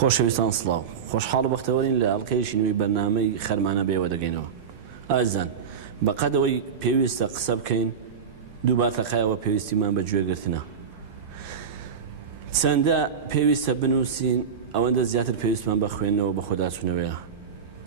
خۆشەویستان سڵاو خۆشحاڵ و بەختەوەرین لە ئەڵقەیەکی نوێی بەرنامەی خەرمانە بێوە دەگەینەوە. ئازان بەقەدەوەی پێویستە قسە بکەین دووبات لەقایەوە پێویستیمان بە گوێگرتنە. چەندە پێویستە بنووسین ئەوەندە زیاتر پێویستمان بە خوێندنەوە بە خۆداچوونەوەیە.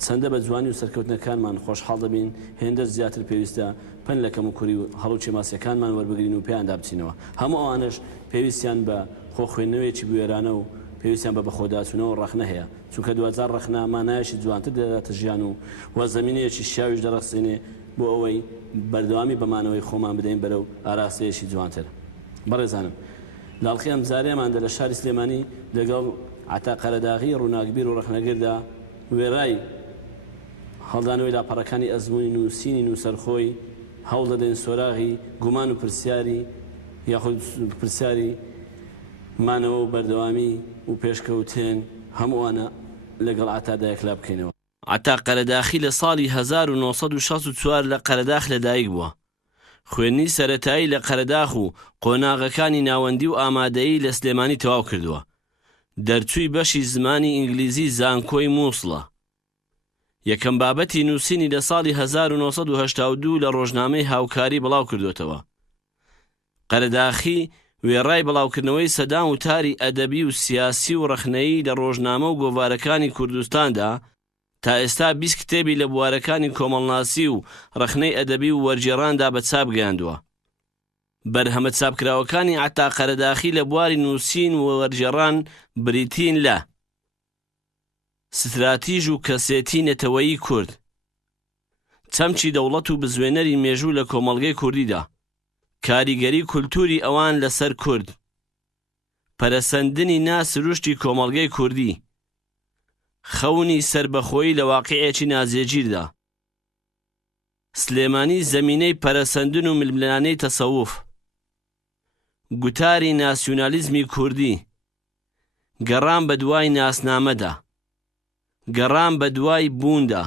چەندە بە جوانی و سەرکەوتنەکانمان خۆشحاڵ دەبین هێندە زیاتر پێویستە پەن لە کەم و کوڕی و هەڵوچی ماسیەکانمان وەربگرین و پێیاندا بچینەوە. هەموو ئەوانش پێویستیان بە خۆ خوێندنەوەیەکی بوێرانە و پێویستیان بە بەخۆداچوونەوە ڕەخنە هەیە، چونکە 2000 ڕەخنە مانایەکی جوانتر دەداتە ژیان و زەمینەیەکی شیاویش دەڕەخسێنێ بۆ ئەوەی بەردەوامی بەمانەوەی خۆمان بدەین بەرەو ئاراستەیەکی جوانتر. بەڕێزانم لاڵقی ئەم جارەیەماندا لە شاری سلێمانی لەگەڵ عەتا قەرەداغی ڕووناکبیر و ڕەخنەگردا وێڕای هەڵدانەوەی لاپەڕەکانی ئەزموونی نووسینی نووسەرخۆی هەوڵ دەدەین سۆراغی گومان و پرسیاری یاخود پرسیاری مانەوە و بەردەوامی و پێشکەوتێن هەمووانە لەگەڵ عەتادا یەکلا بکەینەوە. عەتا قەرەداخی لە ساڵی 1964 لە قەرەداخ لەدایک بووە. خوێندنی سەرەتایی لە قەرەداخ و قۆناغەکانی ناوەندی و ئامادەیی لە سلێمانی تەواو کردووە. دەرچووی بەشی زمانی ئینگلیزی زانکۆی مووسڵە. یەکەم بابەتی نووسینی لە ساڵی 1982 لە ڕۆژنامەی هاوکاری بڵاو کردوتەوە. قەرەداخی وێڕای بڵاوکردنەوەی سەدان وتاری ئەدەبی و سیاسی و ڕەخنەیی لە ڕۆژنامە و گۆڤارەکانی کوردستاندا تا ئێستا 20 کتێبی لە بوارەکانی کۆمەڵناسی و ڕەخنەی ئەدەبی و وەرجێڕاندا بە چاپ گەیاندووە. بەرهەمە چاپکراوەکانی عەتا قەرەداخی لە بواری نووسین و وەرجێڕان بریتین لە ستراتیژ و کەسێتی نەتەوەیی کورد، چەمچی دەوڵەت و بزوێنەری مێژوو لە کۆمەڵگەی کوردیدا، کاریگەری کولتوری ئەوان لەسەر کورد، پەرەسەندنی ناسروشتی کۆمەڵگەی کوردی، خەونی سربەخۆیی لە واقعێکی نازێگیردا، سلێمانی زەمینەی پەرەسەندن و ململانەی تەسەووف، گوتاری ناسیۆنالیزمی کوردی، گەڕان بە دوای ناسنامەدا، گەڕان بە دوای بووندا،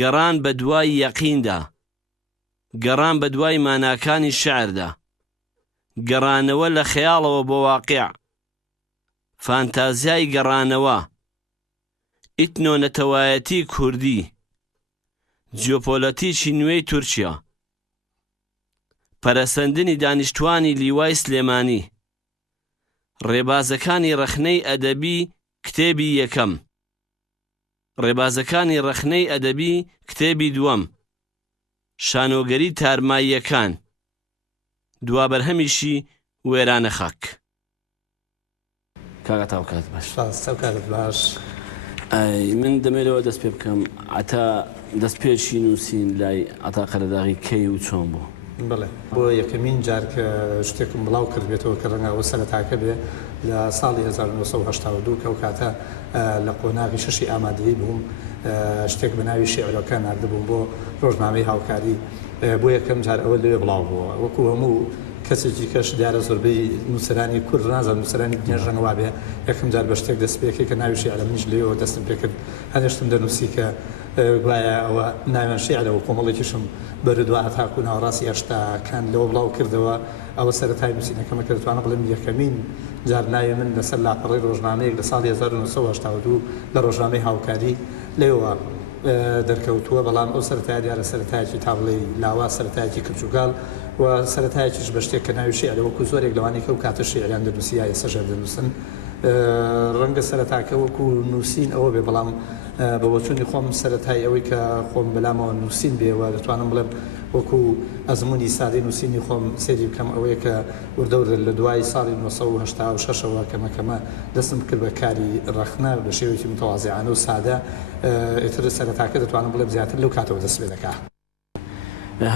گەڕان بە دوای یەقیندا، گەڕان بە دوای ماناکانی شعردا، گەڕانەوە لە خەیاڵەوە بۆ واقع، فانتازیای گەڕانەوە، ئیتنۆ نەتەوایەتی کوردی، جیۆپۆلەتیکی نوێی تورکیا، پەرەسەندنی دانیشتوانی لیوای سلێمانی، ڕێبازەکانی ڕەخنەی ئەدەبی کتێبی یەکەم، ڕێبازەکانی ڕەخنەی ئەدەبی کتێبی دووەم، شانۆگەری تارماییەکان، دوابەرهەمیشی وێرانە خاک. کاگا تاوکات باش. من دەمێرەوە دەست پێ بکەم عەتا دەستپێکی نووسین لای عەتا قەرەداغی کەی و چۆن بوو؟ بڵێ بۆ یەکەمین جار کە شتێکم بڵاو کرد بێتەوە کە ڕەنگاوە سەرەتاکە بێ لە ساڵی 1982 کە ئەو کاتە لە قۆناغی شەشی ئامادەیی بووم شتێک بە ناوی شێعرەکە ناردبووم بۆ ڕۆژنامەی هاوکاری بۆ یەکەم جار ئەوە لێ بڵاو بووە وەکو هەموو کەسێکی کەش دیارە زۆربەی نووسەرانی کورد نازان نووسەرانی دنیا ڕەنگەوا بێ یەکەم جار بە شتێک دەست پێکەی کە ناوی شێعرە منیش لێەوە دەستم پێ کرد هەنێشتم دەنووسی کە گوایە ئەوە ناویان شێعرە و کۆمەڵێکیشم بەردووە هەتاکو ناوەڕاستی هێشتاکان لەوە بڵاو کردەوە ئەوە سەرەتای نووسینەکەمە کە دەتوانم بڵێم یەکەمین جار ناوی من لەسەر لاپەڕی ڕۆژنامەیەک لە ساڵی 1982 لە ڕۆژنامەی هاوکاری لێوە دەرکەوتووە بەڵام ئەو سەرەتای دیارە سەرەتایەکی تاڵەی لاوا سەرەتایەکی کەرچووگاڵ و سەرەتایەکیش بە شتێک کە ناوی شێعرە وەکو زۆرێک لەوانی کە ئەو کاتە شێعریان دەنووسی یا ئێستاژە دەنووسن ڕەنگە سەرەتاکە وەکو نووسین ئەوە بێ بەڵام بە بۆچوونی خۆم سەرەتای ئەوەی کە خۆم بەلامەوە نووسین بێەوە دەتوانم بڵێم وەکو ئەزمموی سادەی نووسینی خۆم سێری بکەم ئەوەیە کە وردەورە لە دوای ساڵی 1986ەوە کەمەکەمە دەستم کرد بە کاری ڕەخنە بە شێوەیەکی متەواضیعانە و سادە ئیتر سەرەتاکە دەتوانم بڵێم زیاتر لەو کاتەوە دەست پێ دەکات.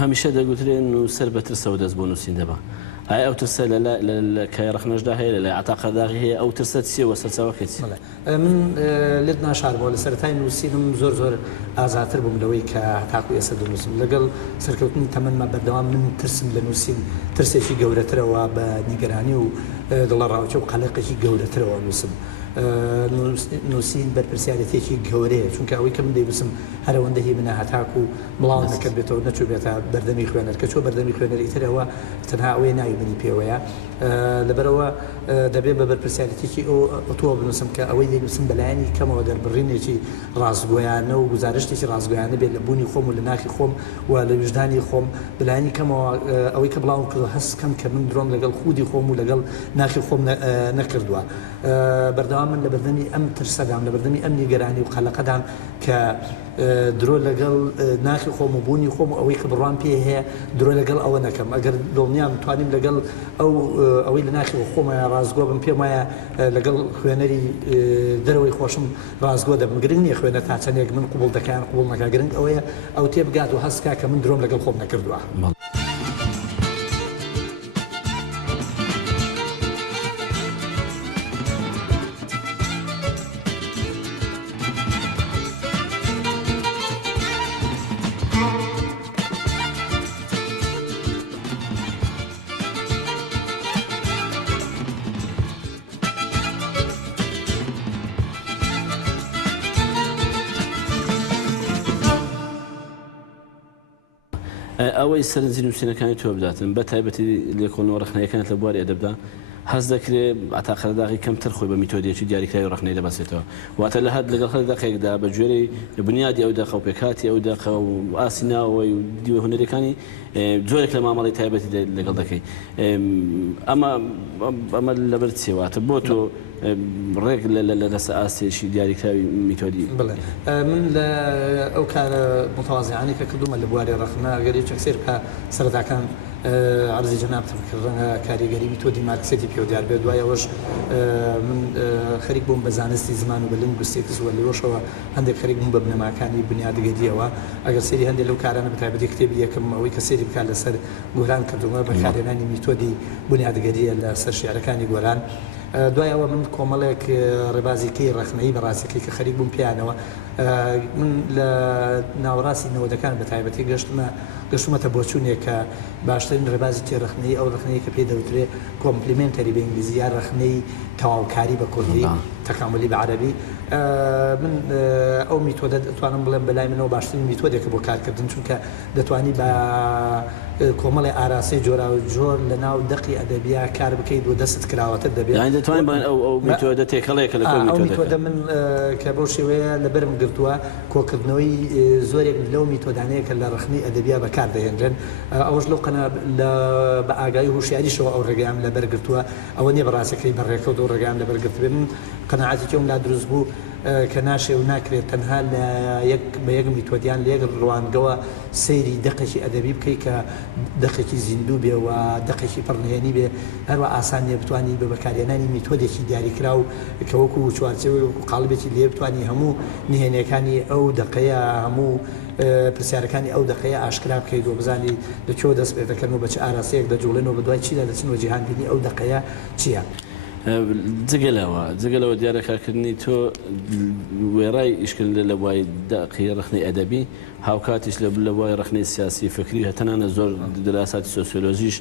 هەمیشە دەگوترێن و سەر بەترسەوە دەست بۆ نووسین دەبا ئایا ئەو ترسە لە کە ڕخنەشدا هەیە لە عتاقەداغی هەیە ئەو ترسە چیەوە سەرچاوەکەی چی؟ من لێت ناشاربەوە لە سەرەتای نووسینم زۆر ئازاتر بووم لەوەی کە تاکو ئێستا دەنووسم لەگەڵ سەرکەوتنی تەمەنمە بەردەوام من ترسم لە نووسین ترسێکی گەورەترەوە بە نیگەرانی و دڵە ڕاوچە و قەلەقێکی گەورەترەوە نووسم. نووسین بەرپرسیارەتێکی گەورەیە چونکە ئەوەی کە من دەیوسم هەرەوەندە هی منە هەتاکو و مڵاو نەکرد بێتەوە نەچوو بێتە بەردەمی خوێنەر کە چۆ بەردەمی خوێنەری ترەوە تەنها ئەوەی ناوی منی پێوەیە لەبەرەوە دەبێت بە بەرپرسیارەتێکی ئۆتۆ بنووسم کە ئەوەی دەنووسم بەلایانی کەمەوە دەربڕینێکی ڕاستگۆیانە و گزارشتێکی ڕاستگۆیانە بێت لە بوونی خۆم و لە ناخی خۆم و لە وجدانی خۆم بەلایانی کەمەوە ئەوەی کە بڵاوم کردو هەستکەم کە من درۆم لەگەڵ خودی خۆم و لەگەڵ ناخی خۆم نەکردووە بەردەوام من لە بەردەمی ئەم ترسەدام لە بەردەمی ئەم نیگەرانی و قەلەقەدام کە درۆ لەگەڵ ناخی خۆم و بوونی خۆم و ئەوەی کە بڕوان پێ هەیە درۆ لەگەڵ ئەوە نەکەم ئەگەر دڵنیام توانیم لەگەڵ ئەوەی لە ناخی خۆمە ڕازگۆ بم پێم وایە لەگەڵ خوێنەری دەرەوەی خۆشم ڕازگۆ دەبم گرنگ نییە خوێنە تا چەندێک من قوبڵ دەکەیان قوبڵ نەکە گرنگ ئەوەیە ئەو تێبگات و هەستکا کە من درۆم لەگەڵ خۆم نەکردووە. ئەوەی سەرنجی نووسینەکانی تۆ بداتن بە تایبەتی لێکۆڵنەوە ڕخنەیەکانت لە بواری ئەدەبدا هەست دەکرێت عتاقەداغی کەمتر خۆی بە میتۆدێکی دیاریکراوی ڕخنەی دەبەسێتەوە واتە لە هەر لەگەڵ هەر دەقێکدا بە جوێرەی بنیادی ئەو دەقە و پێکاتی ئەو دەقە و ئاسی ناوەوەی و دیوە هونەرەکانی جۆرێک لە مامەڵی تایبەتی لەگەڵ دەکەی ئەمە لەبەر چێواتە بۆ تۆ ڕێک لەسە ئاسێشی دیاریکراوی میتۆدی بڵێ من لە ئەو کارە متەوازیانەی کە کردومە لە بواری ڕخنە ئەگەر یەکێک سێر بکە سەرەتاکان عرضی جەنابتم کرد ڕەنگە کاریگەری میتۆدی مارکسێتی پێ دیار بێت دوایەوەش من خەریک بووم بە زانستی زمان و بە لینگویستیکس و لەوەشەوە هەندێک خەریک بووم بە بنەماکانی بنیادگەدیەوە ئەگەر سێری هەندێک لەو کارانە بەتایبەتی کتێبی یەکەم ئەوەی کە سێری بکات لەسەر گۆران کردومە بەکارهێنانی میتۆدی بنیادگەدیە لە سەر شیعرەکانی گۆران دوایەوە من کۆمەڵێک ڕێبازیکەی ڕخنەی بەڕاستیەکەی کە خەریک بووم پیانەوە من لە ناوەڕاستی نەوەدەکان بە تایبەتی گەشتمەتە بۆچوونێک کە باشترین ڕێبازی تێڕخنەی ئەو ڕخنەیە کە پێ دەوترێت کۆمپلیمنتەری بە ئینگلیزی یا ڕخنەی تەواوکاری بە کوردی تەکاملی بە عەرەبی من ئەو میتۆدە دەتوانم بڵێم بەلای منەوە باشترین میتۆدێکە بۆ کارکردن چونکە دەتوانی بە کۆمەڵی ئاراسی جۆرا و جۆر لە ناو دەقی ئەدەبیا کار بکەیت و دەست کراوەتر دەبێت دەتوانین ئەو میتۆدە تێکەڵەیەکە لە میتۆدە من کە بەو شێوەیە لەبەرم گرتووە کۆکردنەوەی زۆرێک لەو میتۆدانەیە کە لە ڕخنی ئەدەبیا بەکار دەهێنرێن ئەوەش لەو قەنە بە ئاگایی هوشیاریشەوە ئەو ڕێگەیان لەبەرگرتووە ئەوە نیە بەڕاستەکەی بەڕێکەوت و ڕێگەیان لەبەرگرت بێ من قەناعەتی تێم لا دروست بوو کە ناشێ و ناکرێت تەنها لە بە یەک میتۆدیان لە یەک ڕوانگەوە سەیری دەقێکی ئەدەبی بکەی کە دەقێکی زیندوو بێ و دەقێکی پڕنهێنی بێ هەروە ئاسانیە بتوانانی بە بەکارهێنانی میتۆدێکی دیاریکرا و کە وەکو چوارچێوە و قاڵبێکی لێ بتوانانی هەموو نهێنیەکانی ئەو دەقەیە هەموو پرسیارەکانی ئەو دەقەیە ئاشکرا بکەیت و بزانانی لەکوێ دەست پێ دەکەن و بە چ ئاراسەیەک دەجوڵێنەوە بە دوای چیدا دەچنەوە جیهانبینی ئەو دەقەیە چییە؟ جگەلەوە دیارە کارکردنی تۆ وێڕای ئیشکردن لە وای دەقی ڕخنەی ئەدەبی هاوکاتیش لە وای ڕخنەی سیاسی فکری هەتەنانە زۆر دراساتی سۆسیۆلۆژیش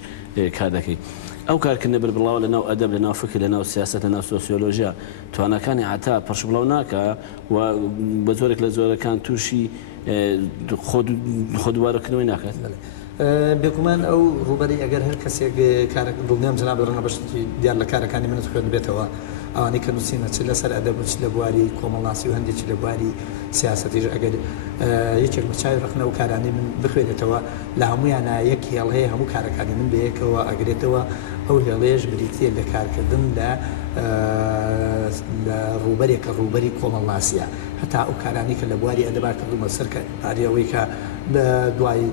کار دەکەی ئەو کارکردنە بربڵاوە لە ناو ئەدەب لە ناو فکر لە ناو سیاست لە ناو سۆسیۆلۆژیا توانەکانی عتا پەرشبڵاو ناکە و بە زۆرێک لە زۆرەکان تووشی خۆدوارەکردنەوەی ناکات. بێگومان ئەو ڕوبەری ئەگەر هەر کەسێک دڵنیام جناب ڕەنگە بەشتی دیار لە کارەکانی منت خوێن بێتەوە ئەوانەی کە نووسینە چ لەسەر ئەدەب چ لە بواری کۆمەڵاسی و هەندێکی لە بواری سیاسەتیش ئەگەر یەکێک بەچاوی ڕخنە و کارانی من بخوێنێتەوە لە هەمویانە یەک هێڵ هەیە هەموو کارەکانی من بەیەکەوە ئەگرێتەوە ئەو هێڵەیەش بریتە لە کارکردن لە لە ڕوبەرێکە ڕوبەری کۆمەڵناسیە هەتا ئەو کارانی کە لە بواری ئەدەبا کردومە سەرکە پارێەوەی کە دوای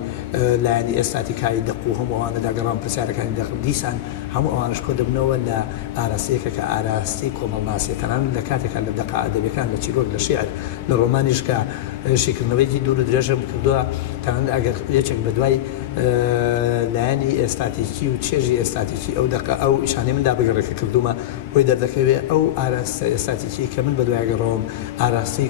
لایەنی ئێستاتیکایی دەق و هەموو ئەوانەدا گەڕام پرسیارەکانی دەق دیسان هەموو ئەوانش کۆ دەبنەوە لە ئاراستەیەکە کە ئاراستی کۆمەڵناسیە تەنان لە کاتێکە لە دەقا ئەدەبیەکان لە چیرۆک لە شێعر لە ڕۆمانیش کە شیکردنەوەی دوور و درێژم کردووە تەنان ئەگەر یەکێک بە دوای لایەنی ئێستاتیکی و چێژی ئێستاتیکی ئەو دەقا ئەو ئیشانەی مندا بگەڕێکە کردومە بۆی دەردەکەوێت ئەو ئاراستە ئێستاتیکی کە من بە دوایگەڕۆم ئاراستی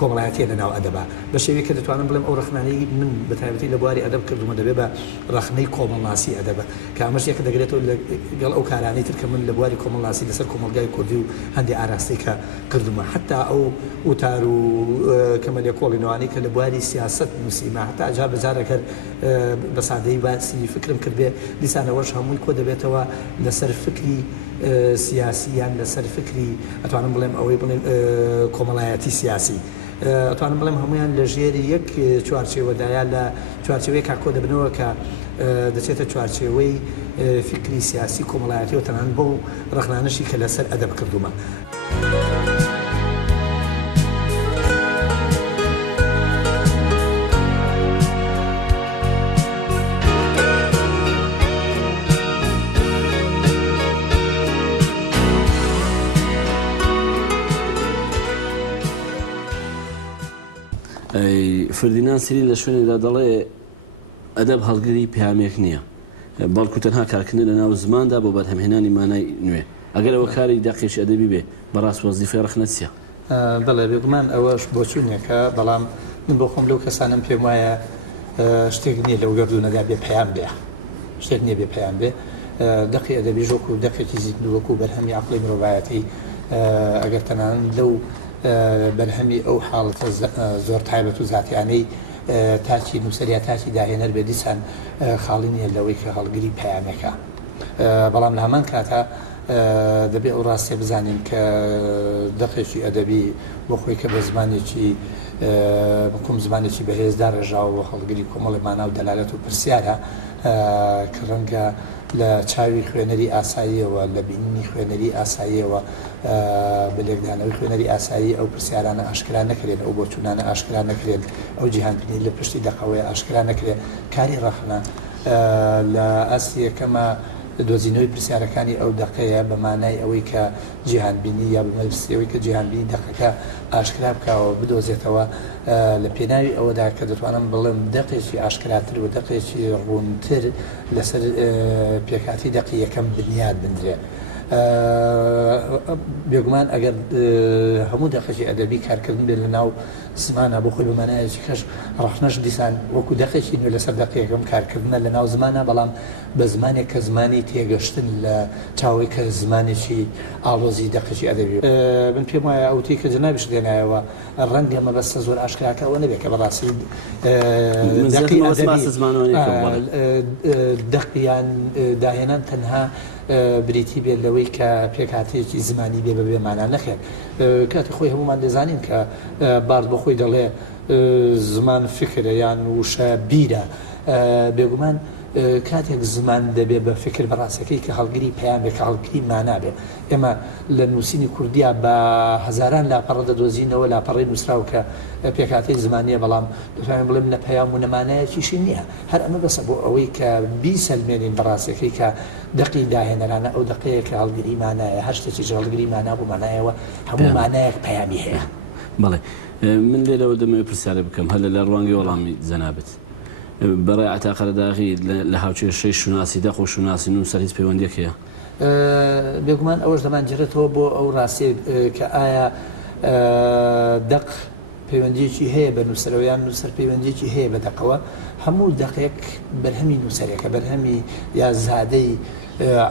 کۆمەڵایەتیە لەناو ئەدەبا بە شێوەیە کە دەتوانم بڵێم ئەو ڕخنانەی من بە تایبەتی لە بواری ئەدەب کردومە دەبێت بە ڕخنەی کۆمەڵناسی ئەدەبە کە ئەمەش یەکە دەگرێتەوە لەگەڵ ئەو کارانەی تر کە من لە بواری کۆمەڵناسی لەسەر کۆمەلگای کوردی و هەندێک ئاراستی کە کردومە حتا ئەو وتار و کەمەلێ کۆڵینەوانی کە لە بواری سیاست نووسیمە هەتا جا بەجارەکە بە سادەی باسی فکرم کردبێ دیسانەوەش هەمووی کۆ دەبێتەوە لەسەر فکری سیاسیان لەسەر فکری ئەتوانم بڵێم ئەوەی بڵێن کۆمەڵایەتی سیاسی ئەتوانم بڵێم هەمویان لە ژێری یەک چوارچێوەدایە لە چوارچێوەیە کاکۆ دەبنەوە کە دەچێتە چوارچێوەی فکری سیاسی کۆمەڵایەتی و تەنان بۆ ڕخنانشی کە لەسەر ئەدەب کردومە. فردینان سری لە شوێنێدا دەڵێ ئەدەب هەڵگری پامێک نییە بەڵکو تەنها کارکردن لە ناو زماندا بۆ بەرهەمهێنانی مانای نوێ ئەگەر ئەوە کاری دەقێکی ئەدەبی بێ بەڕاست وەزیفەی ڕخنە چییە؟ بەڵێ بێگومان ئەوەش بۆچوونێکە بەڵام من بۆ خۆم لەو کەسانم پێم وایە شتێک نییە لەو گەردوونەدا بێ پەیام بێ شتێک نییە بێ پەیام بێ دەقی ئەدەبی ژۆک و دەقێکی زیندووەکو و بەرهەمی عەقڵی مرۆڤایەتی ئەگەر تەنان لەو بەرهەمی ئەو حاڵەتە زۆر تایبەت و زاتیانەی تاچی نووسەریا تاچی داهێنەر بێ دیسان خاڵی نییە لەوەی کە هەڵگری پەیامەکە بەڵام لە هەمان کاتە دەبێت ئەو ڕاستێ بزانین کە دەقێکی ئەدەبی بۆ خۆی کە بە زمانێکی بکوم زمانێکی بەهێزدا ڕێژاوە هەڵگری کۆمەڵی مانا و دەلالەت و پرسیارە کە ڕەنگە لە چاوی خوێنەری ئاساییەوە لە بینینی خوێنەری ئاساییەوە بە لێکدانەوەی خوێنەری ئاسایی ئەو پرسیارانە ئاشکرا نەکرێن ئەو بۆچوونانە ئاشکرا نەکرێن ئەو جیهانبینی لە پشتی دەقەوەی ئاشکرا نەکرێت کاری ڕەخنە لە ئەستی یەکەمە دۆزینەوەی پرسیارەکانی ئەو دەقەیە بە مانای ئەوەی کە جیهانبینی یا بمەرسیەوەی کە جیهانبینی دەقەکە ئاشکرا بکەوە بدۆزێتەوە لە پێناوی ئەوەدا کە دەتوانم بڵێم دەقێکی ئاشکراتر و دەقێکی ڕوونتر لەسەر پێکاتی دەقی یەکەم بنیاد بندرێ بێگومان ئەگەر هەموو دەقێکی ئەدەبی کارکردن بێت لە ناو زمانە بۆ خۆی بمانایەکی کەش ڕەخنەش دیسان وەکو دەقێکی نوێ لەسەر دەقیەکەم کارکردنە لە ناو زمانە بەڵام بە زمانێک کە زمانی تێگەشتن لە چاوەی کە زمانێکی ئاڵۆزی دەقێکی ئەدەبی من پێم وایە ئەوتی کە جەنابیش دێنایەوە ڕەنگە مەبەستە زۆر ئاشکراکەەوە نەبێت کە بەڕاستی دەقیان داهێنان تەنها بریتی بێت لەوەی کە پێکاتەیەکی زمانی بێ بەبێ مانا نەخێت کاتی خۆی هەمومان دەزانین کە بارد بۆ خۆی دەڵێ زمان فکرە یان وشە بیرە بێگومان کاتێک زمان دەبێت بە فکر بەڕاستەکەی کە هەڵگری پەیامێک هەڵگری مانا بێ ئێمە لە نووسینی کوردیا بە هەزاران لاپەڕە دەدۆزینەوە لاپەڕی نووسراو کە پێکاتەی زمانیە بەڵام دەتوانین بڵێم لە پەیام و نەمانایەکیشی نییە هەر ئەمە بەسە بۆ ئەوەی کە بیسەلمێنین بەڕاستەکەی کە دەقی داهێنەرانە ئەو دەقەیە کە هەڵگری مانایە هەر شتێکی هەڵگری مانا بوو مانایەوە هەموو مانایەک پەیامی هەیە. بەڵێ من لێرەوە دەمەوێت پرسیارە بکەم هەر لە ڕوانگەی وەڵامی جەنابەت بەڕای عتاقەرداغی لە هاوچێشەی شوناسی دەق و شوناسی نووسەر هیچ پەیوەندیەک هەیە؟ بێگومان ئەوەش دەمانگیرێتەوە بۆ ئەو ڕاستی کە ئایا دەق پەیوەندیەکی هەیە بە نووسەرەوەیان نووسەر پەیوەندیەکی هەیە بە دەقەوە هەموو دەقێک بەرهەمی نووسەرێکە بەرهەمی یا زادەی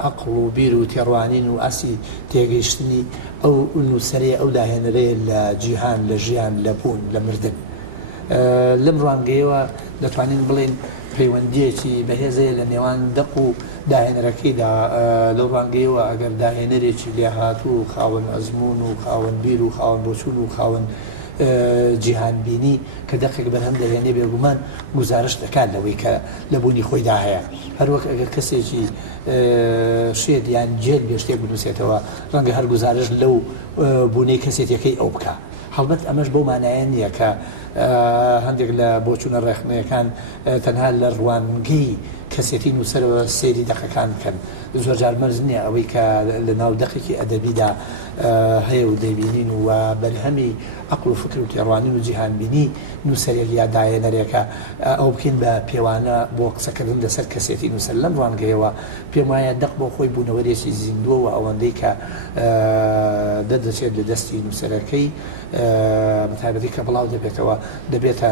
عەقڵ و بیر و تێڕوانین و ئاسی تێگەیشتنی ئەو نووسەرەیە ئەو داهێنەرەیە لە جیهان لە ژیان لە بوون لە مردن لەم ڕوانگەیەوە دەتوانین بڵێن پەیوەندیەکی بەهێزەیە لە نێوان دەق و داهێنەرەکەیدا لەو ڕوانگەیەوە ئەگەر داهێنەرێکی لێهاتوو خاوەن ئەزمون و خاوەن بیر و خاوەن بۆچوون و خاوەن جیهانبینی کە دەقێک بەرهەم دەهێنێ بێگومان گزارش دەکات لەوەی کە لە بوونی خۆیدا هەیە هەروەک ئەگەر کەسێکی شێت یان جێت بێ شتێک بنووسێتەوە ڕەنگە هەر گزارش لەو بوونەی کەسێتەکەی ئەو بکە هەڵبەت ئەمەش بەو مانایە نییە کە هەندێک لە بۆچوونە ڕێخنەکان تەنها لە ڕوانگەی کەسێتی نووسەرەوە سێری دەقەکان بکەن زۆر جار مەرج نییە ئەوەی کە لە ناو دەقێکی ئەدەبیدا هەیە و دەبینین و بەرهەمی عەقڵ و فکر و تێڕوانی و جیهانبینی نووسەرێک یا داهێنەرێکە ئەو بکەین بە پێوانە بۆ قسەکردن لەسەر کەسێتی نووسەر لەم ڕوانگەیەوە پێم وایە دەق بۆ خۆی بوونەوەرێکی زیندووە و ئەوەندەی کە دەدەچێت لە دەستی نووسەرەکەی بەتایبەتی کە بڵاو دەبێتەوە دەبێتە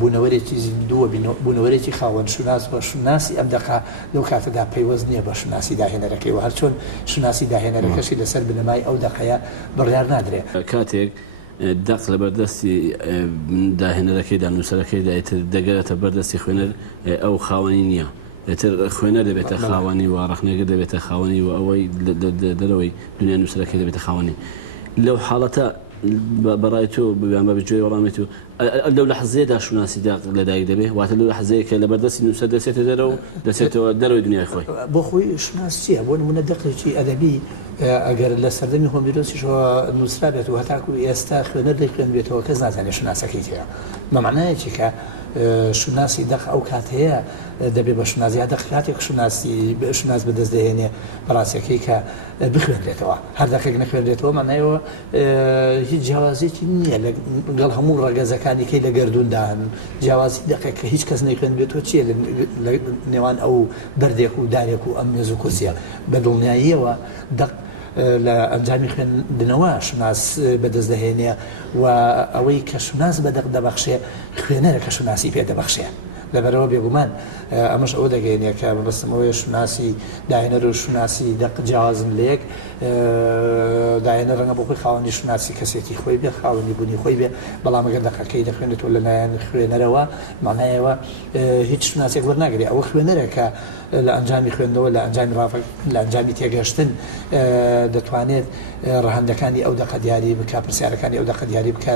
بوونەوەرێکی زیندووە بوونەوەرێکی خاوەن شوناس بە شوناسی ئەم دەقا لەو کاتەدا پەیوەست نییە بە شوناسی داهێنەرەکەی و هەرچۆن شوناسی داهێنەرەکەشی لەسەر بنەمای ئەو دەقەیە بڕیار نادرێت کاتێک دەق لە بەردەستی داهێنەرەکەیدا نووسەرەکەیدا دەگەرێتە بەردەستی خوێنەر ئەو خاوەنی نییە ئێتر خوێنەر دەبێتە خاوەنی و ڕەخنەگەر دەبێتە خاوەنی و ئەوەی دەرەوەی دنیا نووسەرەکەی دەبێتە خاوەنی لەو حاڵەتە بەڕای تۆ ببیان بە بجوێ وەڵامی تو لەو لەحزەیەدا شوناسی داق لەدایک دەبێت واتە لەو لەحزەیە کە لە بەردەستی نووسەر دەچێتە دەرەوە دەچێتەوە دەرەوەی دنیای خۆی بۆ خۆی شوناس چییە بۆ نمونە دەقێکی ئەدەبی ئەگەر لە سەردەمی هۆمیرۆسیشەوە نووسرا بێت و هەتاکو ئێستا خوێنەر دەیخوێن بێتەوە کەس نازانێت شوناسەکەی تێە مەمانایەکی کە شوناسی دەق ئەو کاتەیە دەبێت بە شونازی دەق کاتێک شوناس بەدەست دەهێنێ بەڕاستیەکەی کە بخوێنرێتەوە هەر دەقێک نەخوێنرێتەوە مانایەوە هیچ جیاوازێکی نییە لەگەڵ هەموو ڕەگەزەکانی کەی لە گەردوندان جیاوازی دەقێک کە هیچ کەس نەیخوێن بێتەوە چیە لە نێوان ئەو بەردێک و دارێک و ئەم مێز و کورسیە بە دڵنیاییەوە دەق لە ئەنجامی خوێندنەوە شوناس بەدەست دەهێنێ و ئەوەی کە شوناس بە دەق دەبەخشێ خوێنەرە کە شوناسی پێ دەبەخشێ لەبەرەوە بێگومان ئەمەش ئەوە دەگەێنێ کە بەبەستمەوەی شوناسی داهێنەر و شوناسی دەق جیاوازن لێک داهێنە ڕەنگە بۆ خۆی خاوەنی شوناسی کەسێتی خۆی بێ خاوەنی بوونی خۆی بێ بەڵام ئەگەر دەقەکەی دەخوێنێتەوە لەلایەن خوێنەرەوە مانایەوە هیچ شوناسێک وەرناگرێ ئەوە خوێنەرە کە لە ئەنجامی خوێندنەوە لە ئەنجامی ڕافق لە ئەنجامی تێگەشتن دەتوانێت ڕەهەندەکانی ئەو دەقە دیاری بکە پرسیارەکانی ئەو دەقە دیاری بکە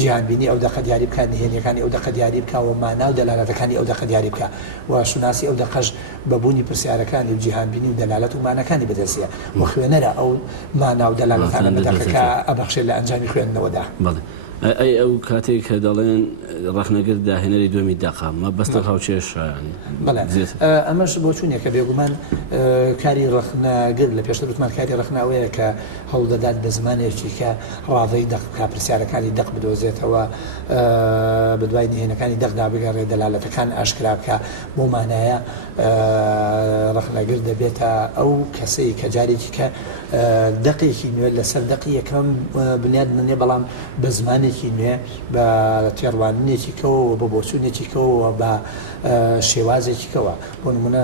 جیهانبینی ئەو دەقە دیاری بکە نهێنیەکانی ئەو دەقە دیاری بکە و مانا و دەلالەتەکانی ئەو دەقە دیاری بکە و شوناسی ئەو دەقەش بەبوونی پرسیارەکانی و جیهانبینی و دەلالەت و مانەکانی بەدەستیە و خوێنەرە ئەو مانا و دەلالەتانە بە دەقەکە ئەبەخشێت لە ئەنجامی خوێندنەوەدا ئەی ئەو کاتێک کە دەڵێن ڕەخنەگەر داهێنەری دومی داقا مە بەستە هاوچێش ئەمەش بۆ چوونێکە بێگومان کاری ڕەخنەگر لە پێشتر وتمان کاری ڕەخناوەیە کە هەوڵ دەدات بە زمانێکی کە ڕاضەی دەقا پرسیارەکانی دەق بدۆزێتەوە بە دوای نهێنەکانی دەقدا بگەڕێ دەلالەتەکان ئاشکرا بکە بۆ مانایە ڕەخنەگر دەبێتە ئەو کەسەی کە جارێکی کە دەقێکی نوێ لەسەر دەقی یەکەم بنیاد نێ بەڵام بە زمانێکی نوێ بە تێڕوانینێکی کەوە بە بۆچوونێکی کەوە بە شێوازێکی کەوە بۆ نمونە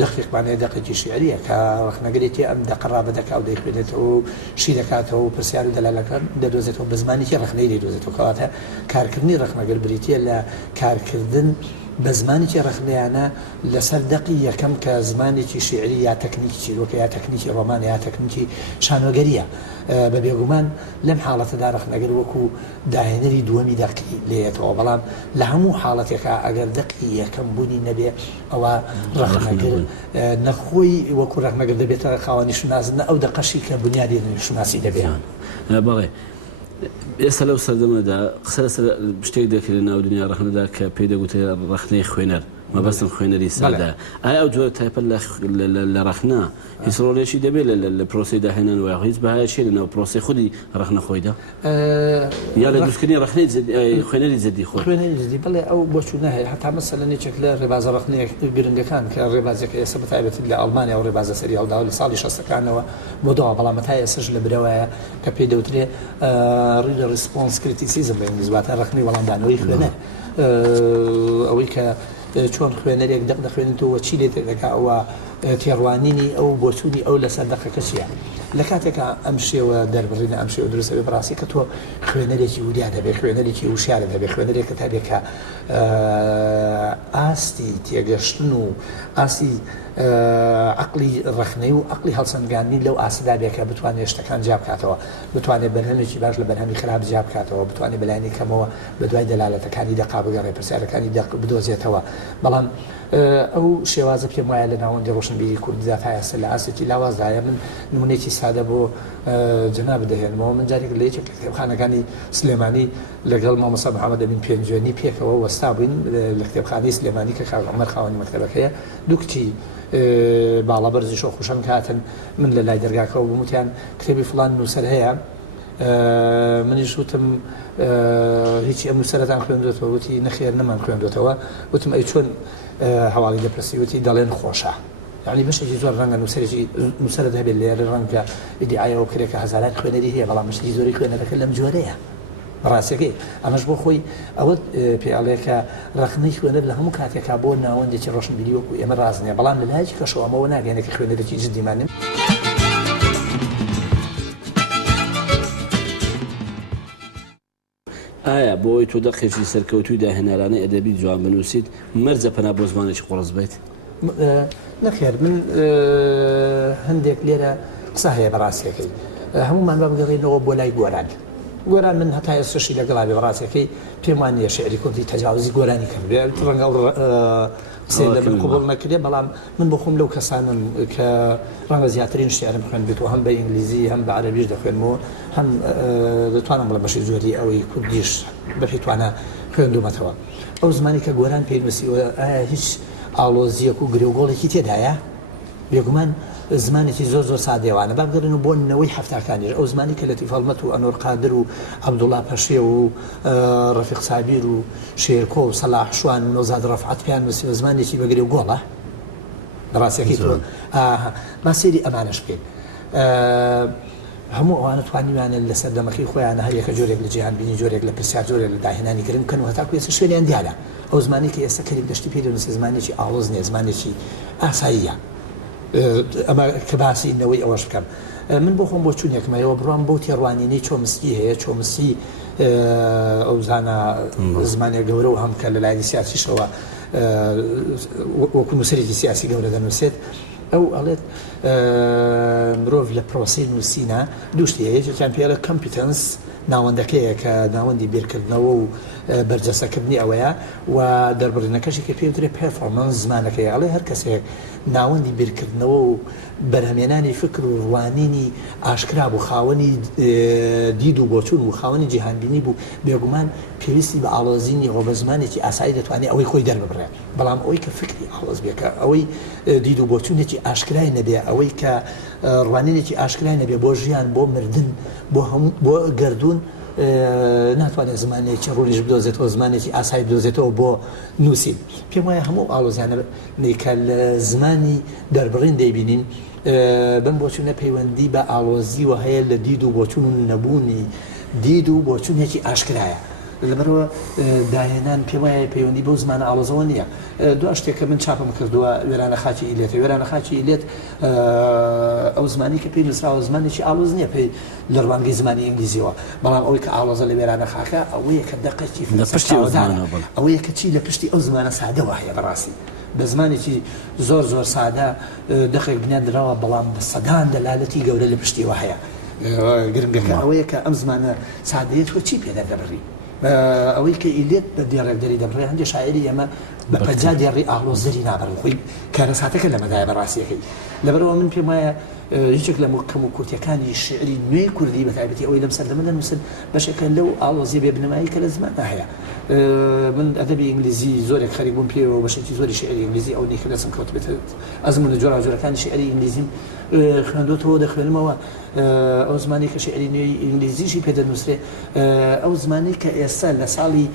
دەقێکمانەیە دەقێکی شیعریە کە ڕەخنەگرێتی ئەم دەقڕا بە دەکا و دەیخوێنێتەوە و شی دەکاتەوە و پرسیار و دەلالەکان دەدۆزێتەوە بە زمانێکی ڕەخنەی دەدۆزێتەوە کەواتە کارکردنی ڕەخنەگەر بریتیە لە کارکردن بە زمانێکی ڕەخنەیانە لەسەر دەقی یەکەم کە زمانێکی شیعری یا تەکنیکی چیرۆکە یا تەکنیکی ڕۆمان یا تەکنیکی شانۆگەریە بە بێگومان لەم حاڵەتەدا ڕەخنەگەر وەکو داهێنەری دووەمی دەقی لێتەوە بەڵام لە هەموو حاڵەتێکە ئەگەر دەقی یەکەم بوونی نەبێ ئەوە ڕەخنەگەر نەخۆی وەکو ڕەخنەگەر دەبێتە خاوەنی شونازنە ئەو دەقەشی کە بنیادی شوناسی دەبێت بەڵێ ئێستا لەو سەردەمەدا قسە لەسەر شتێک دەکرێت لە ناو دنیا ڕەخنەدا کە پێی دەگوتێت ڕەخنەی خوێنەر مەبەستم خوێنەری سادا ئایا ئەو جۆرە تایپە لە ڕەخنا هیچ ڕۆڵێکی دەبێت لە پرۆسی داهێنانەوە هیچ بەهای چێت لەناو پرۆسی خودی ڕەخنە خۆیدا یا لە دروستکردنی ڕەخنەی خوێنەری جدی خۆی خوێنەری جدی بەڵێ ئەو بۆچوو نەهەیە هەتا مەسەلەنێکێک لە ڕێبازە ڕەخنەیە گرنگەکان کە ڕێبازێک ئێستا بەتایبەتی لە ئەڵمانیا و ڕێبازە سەری هەڵداوە لە ساڵی 60ەکانەوە بۆ دەوا بەڵام هەتا ئێستاش لە برەوەیە کە پێی دەوترێت ڕیدە ریسپۆنس کریتیسیزم بە ئینگلیزی ڕەخنەی وەڵامدانەوەی خوێنەر ئەوەی کە چۆن خوێنەرێک دەق دەخوێنێتەوە چی لێت دەکاتەوە تێڕوانینی ئەو بۆچوونی ئەو لەسەر دەقەکە چییە لە کاتێکە ئەم شێوە دەربڕینە ئەم شێوە دروستە بێ بەڕاستی کە تۆ خوێنەرێکی وریا دەبێت خوێنەرێکی وشارە دەبێت خوێنەرێکە تابێت کە ئاستی تێگەشتن و ئاستی عقلی ڕخنەی و عقلی هەڵسەنگاندنی لەو ئاسیدا بێکە بتوانێت شتەکان جیا بکاتەوە بتوانێت بەرهەمێکی باش لە بەرهەمی خراپ جیا بکاتەوە بتوانێت بەلایانی کەمەوە بە دوای دەلالەتەکانی دەقا بگەڕێ پرسیارەکانی بدۆزێتەوە بەڵام ئەو شێوازە پێم وایە لە ناوەندی ڕۆشنبیری کوردیدا هەیە لە ئاسێکی لاوازدایە من نمونێکی سادە بۆ جەناب بدەهێنمەوە من جارێک لە یەکێک کتێبخانەکانی سلێمانی لەگەڵ مامۆستا محەممەد ئەمین پێنجێنی پێکەوە وەستا بووین لە کتێبخانەی سلێمانی کە کاک عومەر خاوەنی مەکتەبەکەیە دوو کچی باڵا بەرزی شۆخوشەن کاتن من لە لای دەرگاکەەوە بموتیان کتێبی فڵان نووسەر هەیە منیش وتم هیچی ئەم نووسەرەتان خوێندوێتەوە وتی نەخێر نەمان خوێندوێتەوە وتم ئەی چۆن هەواڵی دەپرسی وتی دەڵێن خۆشە یعنی بەشێکی زۆر ڕەنگە نووسەرت هەبێت لێرە ڕەنگە ئیدعایەوە کرێکە هەزاران خوێنەری هەیە بەڵام مشتی زۆری خوێنەرەکە لەم جۆرەیە ڕاستەکەی ئەمەش بۆ خۆی ئەوە پێڵێکە ڕخنەی خوێنەر لە هەموو کاتێکا بۆ ناوەندێکی ڕۆشنبیری وەکو ئێمە ڕازنیە بەڵام لە لایەکی کەشەوە ئەمەوە ناگەێنێکی خوێنەرێکی جددیمانن ئایا بۆی تۆ دەقێکی سەرکەوتوی داهێنەرانەی ئەدەبی جوان بنووسیت مەرجە پەنا بۆ زمانێکی قوڕس بێت نەخێر من هەندێک لێرە قسە هەیە بەڕاستیەکەی هەمومان با بگەڕێنەوە بۆ لای گۆران من هەتا ئێستاشی لەگەڵا بێ بەڕاستیەکەی پێم وانە شعری کوردی تەجاوزی گۆرانی کردێت ڕەنگە قسەی لە من قوبڵ نەکرێ بەڵام من بۆ خۆم لەو کەسانم کە ڕەنگە زیاترین شعرم خوێن بێتەوە هەم بە ئینگلیزی هەم بە عەرەبیش دەخوێنمەوە هەم دەتوانم بڵێ بەشی زۆری ئەوەی کوردیش بەپێتوانە خوێندومەتەوە ئەو زمانی کە گۆران پێی نووسیوە ئایا هیچ ئاڵۆزیەک و گرێوگۆڵێکی تێدایە بێگومان زمانێکی زۆر سادێوانە با بگەڕێن و بۆ نەوەی هەفتاکانیش ئەو زمانی کە لەتیف هەڵمەت و ئەنۆر قادر و عەبدوڵڵا پەشێ و ڕەفیق سابیر و شێرکۆ و سەلاح شوان و نۆزاد ڕەفعەت پێیان نووسیوە زمانێکی بە گرێوگۆڵە بەڕاستیەکەی تۆ با سێری ئەمانەش بکەین هەموو ئەوانە توانیوانە لە سەردەمەکەی خۆیانە هەر یەکە جۆرێک لە جیهانبینی جۆرێک لە پرسیار جۆرێک لە داهێنانی گرنگ بکەن و هەتاکو ئێستا شوێنیان دیارە ئەو زمانی کە ئێستا کەریب دەشتی پێ دەنووسێ زمانێکی ئاڵۆز نیە زمانێکی ئاساییە ئەمە کە باسی نەوەی ئەوەش بکەم من بۆ خۆم بۆ چوونێکمەوە بڕام بۆ تێڕوانینەی چۆمسکی هەیە چۆمسی ئەو زانە زمانێک گەورە و هەم کە لە لایەنی سیاسیشەوە وەکو نووسەرێکی سیاسی گەورە دەنووسێت ئەو ئەڵێت مرۆڤ لە پرۆسی نووسینە دووشتی هەیە یەکیان پێڵە کۆمپیتەنس ناوەندەکەیە کە ناوەندی بیرکردنەوە و بەرجەسەکردنی ئەوەیە و دەربڕینەکەشی کە پێوترێ پێرفۆرمەنس زمانەکەی ئەڵێ هەر کەسێک ناوەندی بیرکردنەوە و بەرهەمێنانی فکر و ڕوانینی ئاشکرا بوو خاوەنی دید و بۆچوون و خاوەنی جیهانبینی بوو بێگومان پێویستی بە ئاڵۆزینی ڕۆ بە زمانێکی ئاسایی دەتوانێت ئەوەی خۆی دەرببڕێ بەڵام ئەوەی کە فکری ئاڵۆز بێکە ئەوەی دید و بۆچوونێکی ئاشکرای نەبێ ئەوەی کە ڕوانینێکی ئاشکرای نەبێ بۆ ژیان بۆ مردن بۆ گەردوون ناتوانێت زمانێکی ڕوونیش بدۆزێتەوە زمانێکی ئاسایی بدۆزێتەوە بۆ نووسین پێم وایە هەموو ئاڵۆزیانە کە لە زمانی دەربڕین دەیبینین بم بۆچوونە پەیوەندی بە ئاڵۆزی و هەیە لە دید و بۆچوون و نەبوونی دید و بۆچوونێکی ئاشکرایە لەبەرەوە داهێنان پێم وایە پەیوەندی بۆ زمانە ئاڵۆزەوە نییە دو شتێکە من چاپم کردووە وێرانە خاچی ئیلێت وێرانە خاچی ئیلێت ئەو زمانی کە پێی نووسراوە زمانێکی ئاڵۆز نییە پێی لە ڕوانگەی زمانی ئینگلیزیەوە بەڵام ئەوەی کە ئاڵۆزە لە وێرانە خاکە ئەوەیە کە دەقەتی ئەوەیە کە چی لە پشتی ئەو زمانە سادەوە هەیە بەڕاستی بە زمانێکی زۆر سادە دەخێک بنیادراوە بەڵام بە سەدان دەلالەتی گەورە لە پشتیەوە هەیە گرنگەکە ئەوەیە کە ئەم زمانە سادەیەت وە چی پێدا دەبڕی ئەوەی کە ئیلێت بە دیێڕێکدەری دەبڕێ هەندێک شاعری ئەمە بە پەنجا دێڕی ئاڵۆزەری نابڕن خۆی کارەساتەکە لەمەدایە بەڕاستیەکەی لەبەرەوە من پێم وایە هیچێک لە کەم و کورتەکانی شعری نوێی کوردی بە تایبەتی ئەوەی لەم سەردەمە دەنووسن بەشێکە لەو ئاڵۆزی بێبنەمایی کە لە زماندا هەیە من ئەدەبی ئینگلیزی زۆرێک خەریک بووم پێوە بەشێکی زۆری شعری ئینگلیزی ئەو نیکە دەسم کەوت بێت ئەزم لە جۆرەکانی شعری ئینگلیزیم خوێندۆتەوە دەخوێنمەوە ئەو زمانی کە شعری نوێی ئینگلیزیشی پێدەنووسرێ ئەو زمانی کە ئێستا لە ساڵی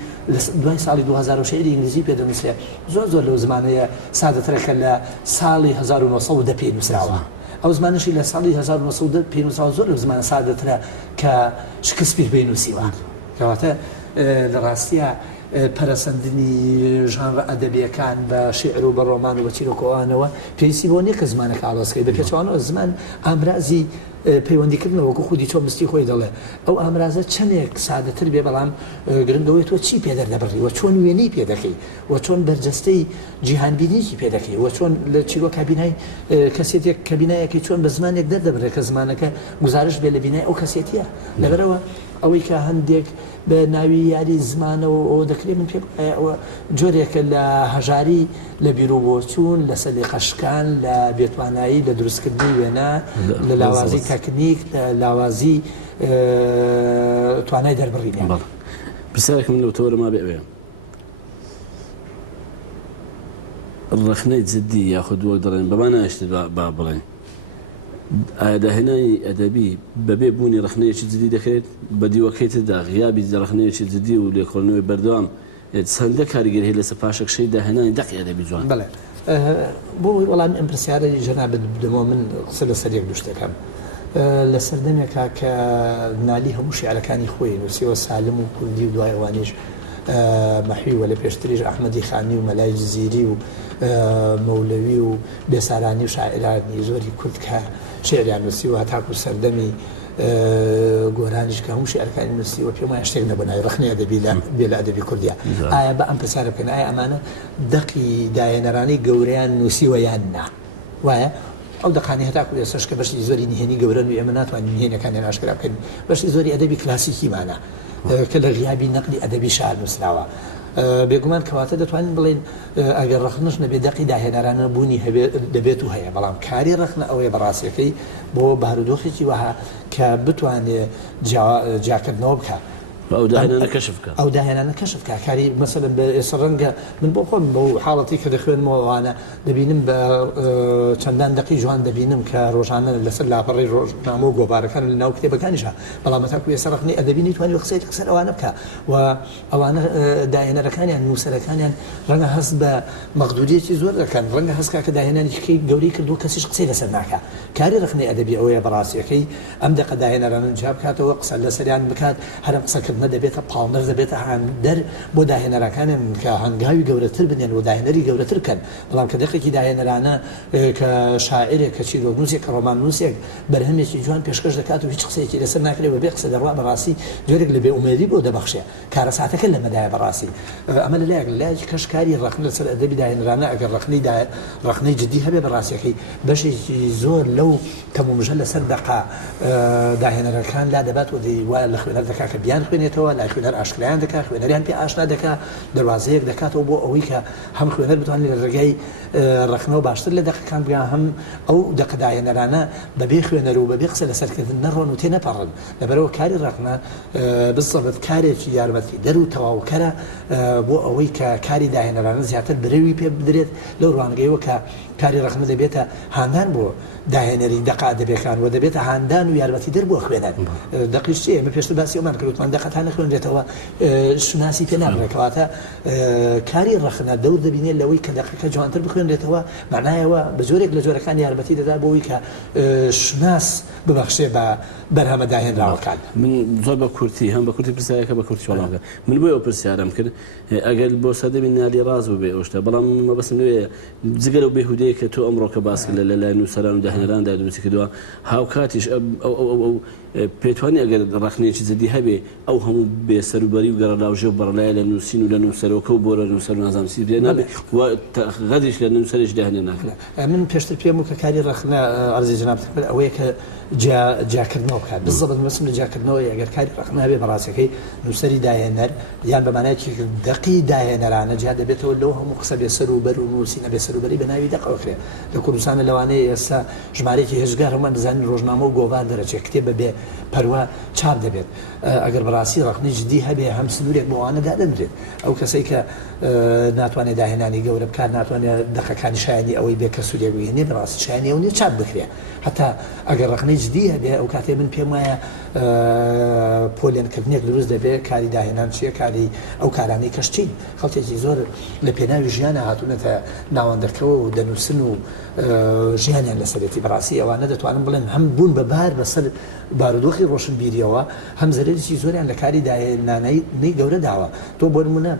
دوای ساڵی 2000 شعری ئینگلیزی پێدەنووسرێ زۆر لەو زمانەیە سادەترەکە لە ساڵی 1910 پێی نووسراوە ئەو زمانشی لە ساڵی 1910 پێی نووسراوە زۆر لەو زمانە سادەترە کە شکسپیر پێی نووسیوە کەواتە لە ڕاستیە پەرەسەندنی ژانرە ئەدەبیەکان بە شیعر و بە ڕۆمان و بە چیرۆکۆوانەوە پێویستی بۆ نییە کە زمانەکە ئاڵۆزکەی بە پێچوانەوە زمان ئامرازی پەیوەندیکردنەوەکو خودی تۆ مستی خۆی دەڵێ ئەو ئامرازە چەندێک سادەتر بێ بەڵام گرنگەوەی تۆ چی پێدەردەبڕی وە چۆن وێنەی پێ دەکەی وە چۆن بەرجەستەی جیهانبینیکی پێ دەکەی وە چۆن لە چیرۆ کابینای کەسێتێک کەبینایەکی چۆن بە زمانێک دەردەبرێت کە زمانەکە گزارش بێ لە بینای ئەو کەسێتیە لەبەرەوە ئەوەی کە هەندێک بە ناوی یاری زمانەوە ئەو دەکرێت من پێ ئەوە جۆرێکە لە هەژاری لە بیرۆ بۆچوون لە سەلیقەشکان لە بێتوانایی لە دروستکردنی وێنە لە لاوازی تەکنیک لە لاوازی توانای دەربڕی پرسیارێک من لەوتەوەرە ما بێوێ ڕخنەی جددی یاخود وەک دەڵێن بەمان ناشتێت با بڵێن ئایا داهێنانی ئەدەبی بەبێ بوونی ڕخنەیەکی جددی دەکرێت بە دیوەکەیتدا غیابی ڕخنەیەکی جددی و لێکۆڵنەوەی بەردەوام چەندە کاریگەر هەیە لەسەر پاشەکشەی داهێنانی دەقی ئەدەبی جوان بڵێ بۆ وەڵامی ئەم پرسیارە ژەناب بدەمەوە من قسە لەسەر یەک دوو شتەکەم لە سەردەمێکا کە نالی هەموو شیعرەکانی خۆی نووسیوە سالم و کوردی و دوای ئەوانیش مەحوی وە لە پێشتریش ئەحمەدی خانی و مەلای جزیری و مەولەوی و بێسارانی و شاعرانی زۆری کورد کە شعریان نووسی و هەتاکو سەردەمی گۆرانیش کە هەموو شعرەکانی نووسی و پێم وایە شتێک نەبوونای ڕخنەی ئەدەبی بێ لە ئەدەبی کوردیە ئایا بە ئەم پرسیارە بکەن ئایا ئەمانە دەقی داهێنەرانی گەورەیان نووسیوە یان نا وایە ئەو دەقانی هەتاکو ئێستاش کە بەشی زۆری نهێنی گەورەن و ئێمە ناتوانین نهێنەکانیان ئاشکرا بکەین بەشی زۆری ئەدەبی کلاسیکیمانە کە لە غیابی نەقلی ئەدەبی شار نووسراوە بێگومان کەواتە دەتوانین بڵێن ئەگەر ڕخنش نەبێت دەقی داهێنەرانە بوونی دەبێت و هەیە بەڵام کاری ڕخنە ئەوەیە بەڕاستیەکەی بۆ بارودۆخێکی وەها کە بتوانێت جاکردنەوە بکە ئەو داهێنانە کەشفکە ئەو داهێنانە کەشفکە کاری مەسەلەن بە ئێستا ڕەنگە من بۆ خۆم بەو حاڵەتی کە دەخوێنمەوەوانە دەبینم بە چەندان دەقی جوان دەبینم کە ڕۆژانە لەسەر لاپەڕی ڕۆژنامە و گۆبارەکان لە ناو کتێبەکانیشە بەڵام هەتاکو ئێستا ڕخنەی ئەدەبی توانی قسەی لەسەر ئەوانە بکە و ئەوانە داهێنەرەکانیان نووسەرەکانیان ڕەنگە هەست بە مەقدوریەتی زۆر دەکەن ڕەنگە هەستکە کە داهێنانیشکەی گەورەی کردو کەسیش قسەی لەسەر ناکە کاری ڕخنەی ئەدەبی ئەوەیە بەڕاستیەکەی ئەم دەقە داهێنەرانە جواب بکاتەوە قسە لەسەریان بکات هەرم قسەکردنە دەبێتە پاڵنەر دەبێتە هەندەر بۆ داهێنەرەکانن کە هەنگاوی گەورەتر بنێن و داهێنەری گەورەتر کەن بەڵام کە دەقێکی داهێنەرانە کە شاعرێک کە چیرۆکنووسێک کە ڕۆمان نووسێک بەرهەمێکی جوان پێشکەش دەکات و هیچ قسەیەکی لەسەر ناکرێت بە بێ قسە دەڕوا بەڕاستی جۆرێک لە بێئومێدی بۆ دەبەخشێ کارە ساتەکە لەمەدایە بەڕاستی ئەمە لەلایەک کەشکاری ڕخن لەسەر ئەدەبی داهێنەرانە ئەگەر ڕخنەی جددی هەبێ بەڕاستیەکەی بەشێکی زۆر لەو کەمومژە لەسەر دەقا داهێنەرەکان لا دەبات و وایە لە خوێنەر دەکات کە بیان خوێنێتەوە لای خوێنەر ئاشکرایان دەکات خوێنەریان پێ ئاشنا دەکات دەواازەیەک دەکاتەوە بۆ ئەوەی کە هەم خوێنەر بتوانێت لە ڕێگەی ڕخنەوە باشتر لە دەقەکان بیان هەم ئەو دەقە داهێنەرانە بەبێ خوێنەر و بەبێ قسە لەسەرکردن نەڕۆن و تێنەپەڕن لەبەرەوە کاری ڕخنە بزەبێت کارێکی یارمەتی دەر و تەواوکەرە بۆ ئەوەی کە کاری داهێنەرانە زیاتر برەوی پێ بدرێت لەو ڕوانگەیەوە کە کاری ڕخنە دەبێتە هاندان بۆ داهێنەری دەقا دەبێکان و دەبێتە هاندان و یارمەتی دەر بۆ خوێنەر دەقیش چیە ئێمە پێشتر باسی ئەومان کردوتمان دەقەتانە خوێنرێتەوە شناسی پێ نابڕێتەوەتە کاری ڕخنە دەور دەبینێت لەوەی کە دەقەکە جوانتر بخوێنرێتەوە معنایەوە بە جۆرێک لە جۆرەکان یارمەتی دەدا بۆەوەی کە شناس ببەخشێ بە بەرهەمە داهێنراوەکان من زۆر بە کورتی هەم بە کورتی پرسیارەکە بە کورتی وەڵامکە من بۆ ئەو پرسیارم کرد ئەگەر بۆ سەدەبی نالی ڕاز بێ ئەوشتا بەڵام مەبەستم نوێ جگەر و بێهودەیە کە تۆ ئەمڕۆکە باس کرد لە لای نووسەران و داهێنەراندا دروستی کردووە هاوکاتیش ئەو پێتوانی ئەگەر ڕخنەیەکی جددی هەبێ ئەو هەموو بێسەروبەری و گەڕەلاوژێ و بەڕلای لە نووسین و لە نووسەرەوەکە و بۆ لە نووسەر و نازانسی دێ نابێت و غەدیش لە نووسەرش داهێنێ ناکرێت من پێشتر پێم وکە کاری ڕخنە ئەرزی جناب ئەوەیە کە جاکردنەوە بکات بزەبت مەسم لە جاکردنەوە ئەگەر کاری ڕخنە هەبێ بەڕاستەکەی نووسەری داهێنەر یان بەمانایەکی دەقی داهێنەرانە جا دەبێتەوە لەو هەموو قسە بێسەروبەر و نووسینە بێسەروبەری بە ناوی دەقەوەکرێت لە کوردستانە لەوانەیە ئێستا ژمارەیەکی هێزگار هەمان دەزانین ڕۆژنامە و گۆڤار دەرەچێت کتێب بەبێ پەروە چاپ دەبێت ئەگەر بەڕاستی ڕخنەی جددی هەبێ هەم سنوورێک بۆوانە دادەنرێت ئەو کەسەی کە ناتوانێت داهێنانی گەورە بکات ناتوانێت دەقەکانی شایانی ئەوەی بێ کە سوودێک وێنێ بەڕاستی شایانی ئەو نیە چاپ بکرێت هەتا ئەگەر ڕخنەی جددی هەبێ ئەو کاتێ من پێم وایە پۆلێنکردنێک دروست دەبێت کاری داهێنان چیە کاری ئەو کارانەی کەشتین خەڵکێکی زۆر لە پێناوی ژیانە هاتوونەتە ناوەندەکەەوە و دەنووسن و ژیانیان لەسەرێتی بەڕاستی ئەوانە دەتوانن بڵێن هەم بوون بەبار بەسەر بارودۆخی ڕۆشنبیریەوە هەم زەرێکی زۆریان لە کاری داهێنانەی گەورە داوە تۆ بۆ نمونە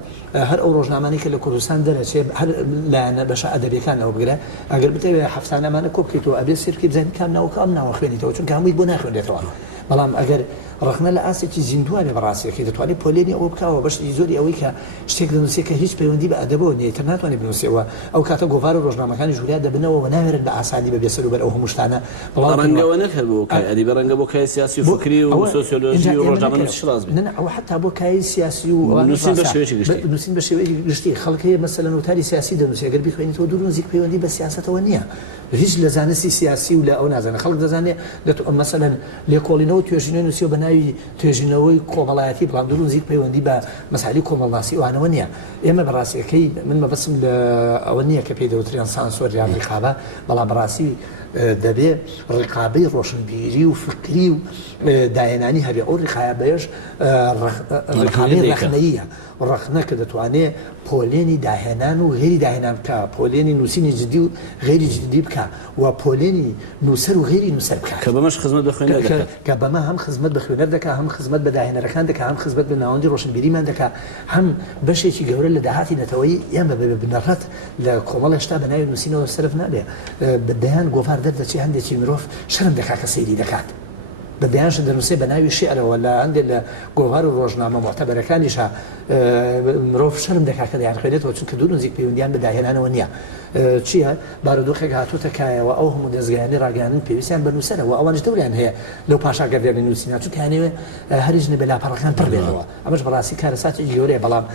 هەر ئەو ڕۆژنامانەی کە لە کوردستان دەرەچێت هەر لایەنە بەشە ئەدەبیەکانەوە بگرە ئەگەر بتەوێت هەفتانەمانە کۆ بکەیتەوە ئەبێ سیرکی بزانین کام ناوەکە ئەم ناوە خوێنیتەوە چونکە هەمووی بۆ ناخوێنێتەوە بەڵام ئەگەر ڕخنە لە ئاسێکی زیندووە بێ بەڕاستیەکەی دەتوانێت پۆلێنی ئەوە بکەوە بەشی زۆری ئەوەی کە شتێک دەنووسێت کە هیچ پەیوەندی بە ئەدەبەوە نیە تر ناتوانێت بنووسێەوە ئەو کاتە گۆڤار و ڕۆژنامەکانی ژووریا دەبنەوە و ناوێرن بە ئاسانی بە بێسەر و بەر ئەو هەموو شتانە ڕەنگەوە نەکرد بۆ کای ئەدیبە ڕەنگە بۆ کای سیاسی و فکری و سۆسیۆلۆژی و ڕۆژنامەنووسی شڵاز بێت ئەوە حتا بۆ کای سیاسی و نووسین بە شێوەیەکی گشتی خەڵکەیە مەسەلەن وتاری سیاسی دەنووسێت ئەگەر بیخوێنیتەوە دوور نزیک پەیوەندی بە سیاسەتەوە نییە هیچ لە زانستی سیاسی و لە ئەو نازانە خەڵک دەزانێت مەسەلەن لێکۆڵینەوە توێژینەوەی نووسیەوە بە ناوی توێژینەوەی کۆمەڵایەتی بڵام دوور نزیک پەیوەندی بە مەسالی کۆمەڵناسی وانەوە نییە ئێمە بەڕاستیەکەی من مەبەسم لە ئەوە نییە کە پێی دەوتریان سانسۆر یان ڕقابە بەڵام بەڕاستی دەبێ ڕقابەی ڕۆشنبیری و فکری و داهێنانی هەبێ ئەو ڕقابەیەش ڕقابەی ڕەخنەییە ڕەخنە کە دەتوانێت پۆلێنی داهێنان و غێری داهێنان بکە پۆلێنی نووسینی جدی و غێری جدی بکە و پۆلێنی نووسەر و غێری نووسەر بکە کە بەمەش خزمەت بە خوێنەر دەکات کە بەمە هەم خزمەت بە خوێنەر دەکات هەم خزمەت بە داهێنەرەکان دەکات هەم خزمەت بە ناوەندی ڕۆشنبیریمان دەکات هەم بەشێکی گەورە لە داهاتی نەتەوەیی ئێمە بە بنەڕەت لە کۆمەڵە شتا بە ناوی نووسینەوە سەرف نابێ بەدەیان گۆڤار دەردەچی هەندێکی مرۆڤ شەرم دەکات کە سەیری دەکات بەدەیانش دەنووسێ بە ناوی شێعرەوە لە هەندێک لە گۆڤار و ڕۆژنامە مۆعتەبەرەکانیشە مرۆڤ شەرم دەکات کە دەیان خوێنێتەوە چونکە دوور نزیک پەیوەندیان بە داهێنانەوە نییە چییە بارودۆخێک هاتووتە کایەوە ئەو هەموو دەستگایانی ڕاگەیاندن پێویستیان بە نووسەرەوە ئەوانش دەوریان هەیە لەو پاشاگەردێنی نووسینە چونکە هەنێوێ هەریژنە بە لاپەڕەکان پڕ بێنەوە ئەمەش بەڕاستی کارەساتی گەورەیە بەڵام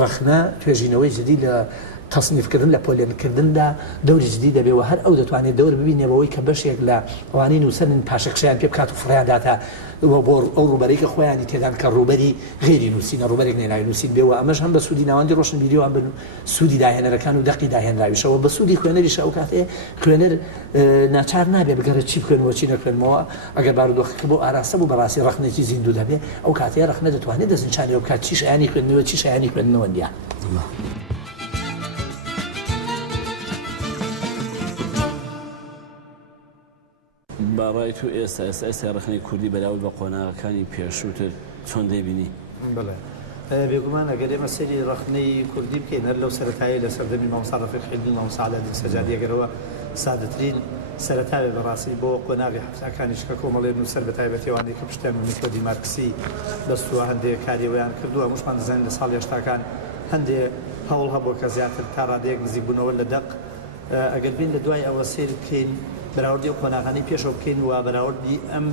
ڕەخنە توێژینەوەی جدی لە تەصنیفکردن لە پۆلێنکردندا دەوری جدی دەبێەوە هەر ئەو دەتوانێت دەور ببینێەوەی کە بەشێک لە ئەوانەی نووسەرن پاشەخشیان پێ بکات و فڕیان داتا بۆ ئەو ڕوبەرەی کە خۆیانی تێدان کە ڕوبەری غێری نووسینە ڕوبەرێک نێناوی نووسین بێەوە ئەمەش هەم بە سوودی ناوەندی ڕۆشنبیریەوە بن سوودی داهێنەرەکان و دەقی داهێنراویشەوە بە سوودی خوێنەریش ئەو کاتێ خوێنەر ناچار نابێ بگەرە چی بخوێنەوە چی نەخوێنمەوە ئەگەر بارودۆخەکە بۆ ئاراستە بوو بەڕاستی ڕەخنێکی زیندوو دەبێ ئەو کاتەیە ڕەخنە دەتوانێت دەستنیشانەوە بکات چی شایانی خوێندنەوە چی شایانی خوێندنەوە نییە باڕای تو ئێستا ڕخنەی کوردی بەراورد بە قۆناغەکانی پێشووتر چۆن دەیبینی؟ بڵێ بێگومان ئەگەر ئێمە سەری ڕخنەی کوردی بکەین هەر لەو سەرەتایی لە سەردەمی مامۆستا ڕەفیق حیلمی مامۆستا عەلادین سەجادی ئەگەرەوە سادەترین سەرەتاوێ بەڕاستی بۆ قۆناغی هەفتەکانیش کە کۆمەڵێ نووسەر بە تایبەتیوانەی کە پشتیان بە میتۆدی مارکسی دەستووە هەندێک کاریەوەیان کردووە هەمووشمان دەزانین لە ساڵی هەشتاکان هەندێک هەوڵ هەبوو کە زیاتر تا ڕادەیەک نزیک بوونەوە لە دەق ئەگەر بین لە دوای ئەوە سیر بکەین بەراوردی و قۆناغانی پێشەوە بکەین و بەراوردی ئەم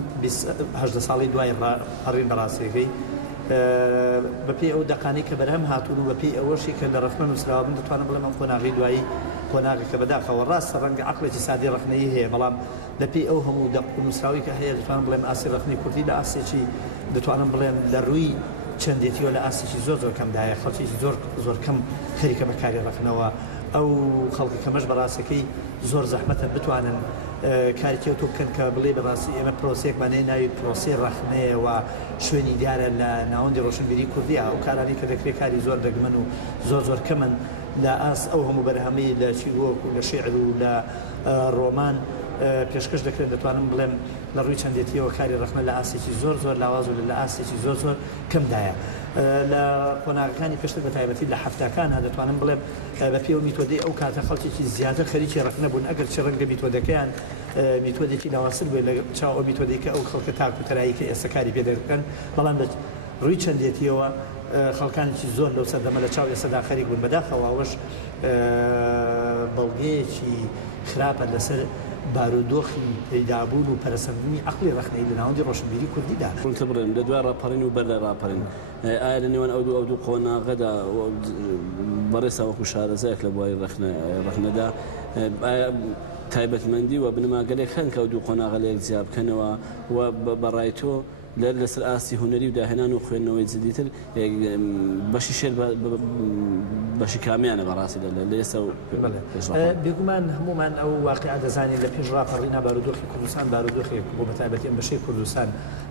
18 ساڵی دوای هەڕین بەڕاستیەکەی بەپێی ئەو دەقانی کە بەرهەم هاتوون و بەپێی ئەوەشی کە لە ڕەفمە نووسراوە من دەتوانم بڵێم ئەم قۆناغی دوایی قۆناغێکە بەداخەوە ڕاستە ڕەنگە عەقڵێکی سادی ڕەخنەیی هەیە بەڵام لەپێی ئەو هەموو دەق و نووسراوی کە هەیە دەتوانم بڵێم ئاسی ڕەخنەی کوردی لە ئاسێکی دەتوانم بڵێم لە ڕووی چەندێتیەوە لە ئاسێکی زۆر کەمدایە خەڵکیی زۆر کەم خەریکە بەکاری ڕەخنەوە ئەو خەڵکی کەمەش بەڕاستەکەی زۆر زەحمەتە بتوانن کارێکی تۆ بکەن کە بڵێ بەڕاستی ئێمە پرۆسێکمانەیە ناوی پرۆسی ڕەخنەیە و شوێنی دیارە لە ناوەندی ڕۆشنبیری کوردیە ئەو کارانی کە دەکرێت کاری زۆر دەگمەن و زۆر کەمن لە ئاس ئەو هەموو بەرهەمەی لە چیرۆک و لە شێعر و لە ڕۆمان پێشکەش دەکرێت دەتوانم بڵێم لە ڕووی چەندێتیەوە کاری ڕەخنە لە ئاسێکی زۆر لاواز و لە ئاسێکی زۆر کەمدایە لە قۆناغەکانی پێشتر بە تایبەتی لە هەفتەکانە دەتوانم بڵێم بە پێی میتۆدەی ئەو کاتە خەڵکێکی زیاتر خەریکی ڕەخنە بوون ئەگەر چ ڕەنگە میتۆدەکەیان میتۆدێکی لاواسر بووێت لە چاو ئەو میتۆدێکە ئەو خەڵکە تاکوتەرایی کە ئێستا کاری پێ دەکەن بەڵام لە ڕووی چەندێتیەوە خەڵکانێکی زۆر لەو سەردەمە لە چاو ئێستادا خەریک بوون بەداخەوە ئەوەش بەڵگەیەکی خراپە لەسەر بارودۆخی پەیدابوون و پەرسەندنی عەقڵی ڕەخنەی لە ناوەندی ڕۆشنبیری کوردیدا بڕێن لە دوای ڕاپەڕین و بەر لە ڕاپەڕین ئایا لە نێوان ئەو دوو قۆناغەدا بەڕێستا وەکو شارەزایەک لە بواری ڕەخنەدا تایبەتمەندی و بنەماگەلێک هەن کە ئەو دوو قۆناغە لە یەکجیا بکەنەوە و بەڕای تۆ لەسەر ئاستی هونەری و داهێنان و خوێندنەوەی جدیتر بەشی شێر بەشی کامیانە بەڕاستی لە ئێستا و بێگومان هەمومان ئەو واقعە دەزانین لە پێش ڕاپەڕینا بارودۆخی کوردستان بارودۆخێک بۆ بەتایبەتی بەشەی کوردستان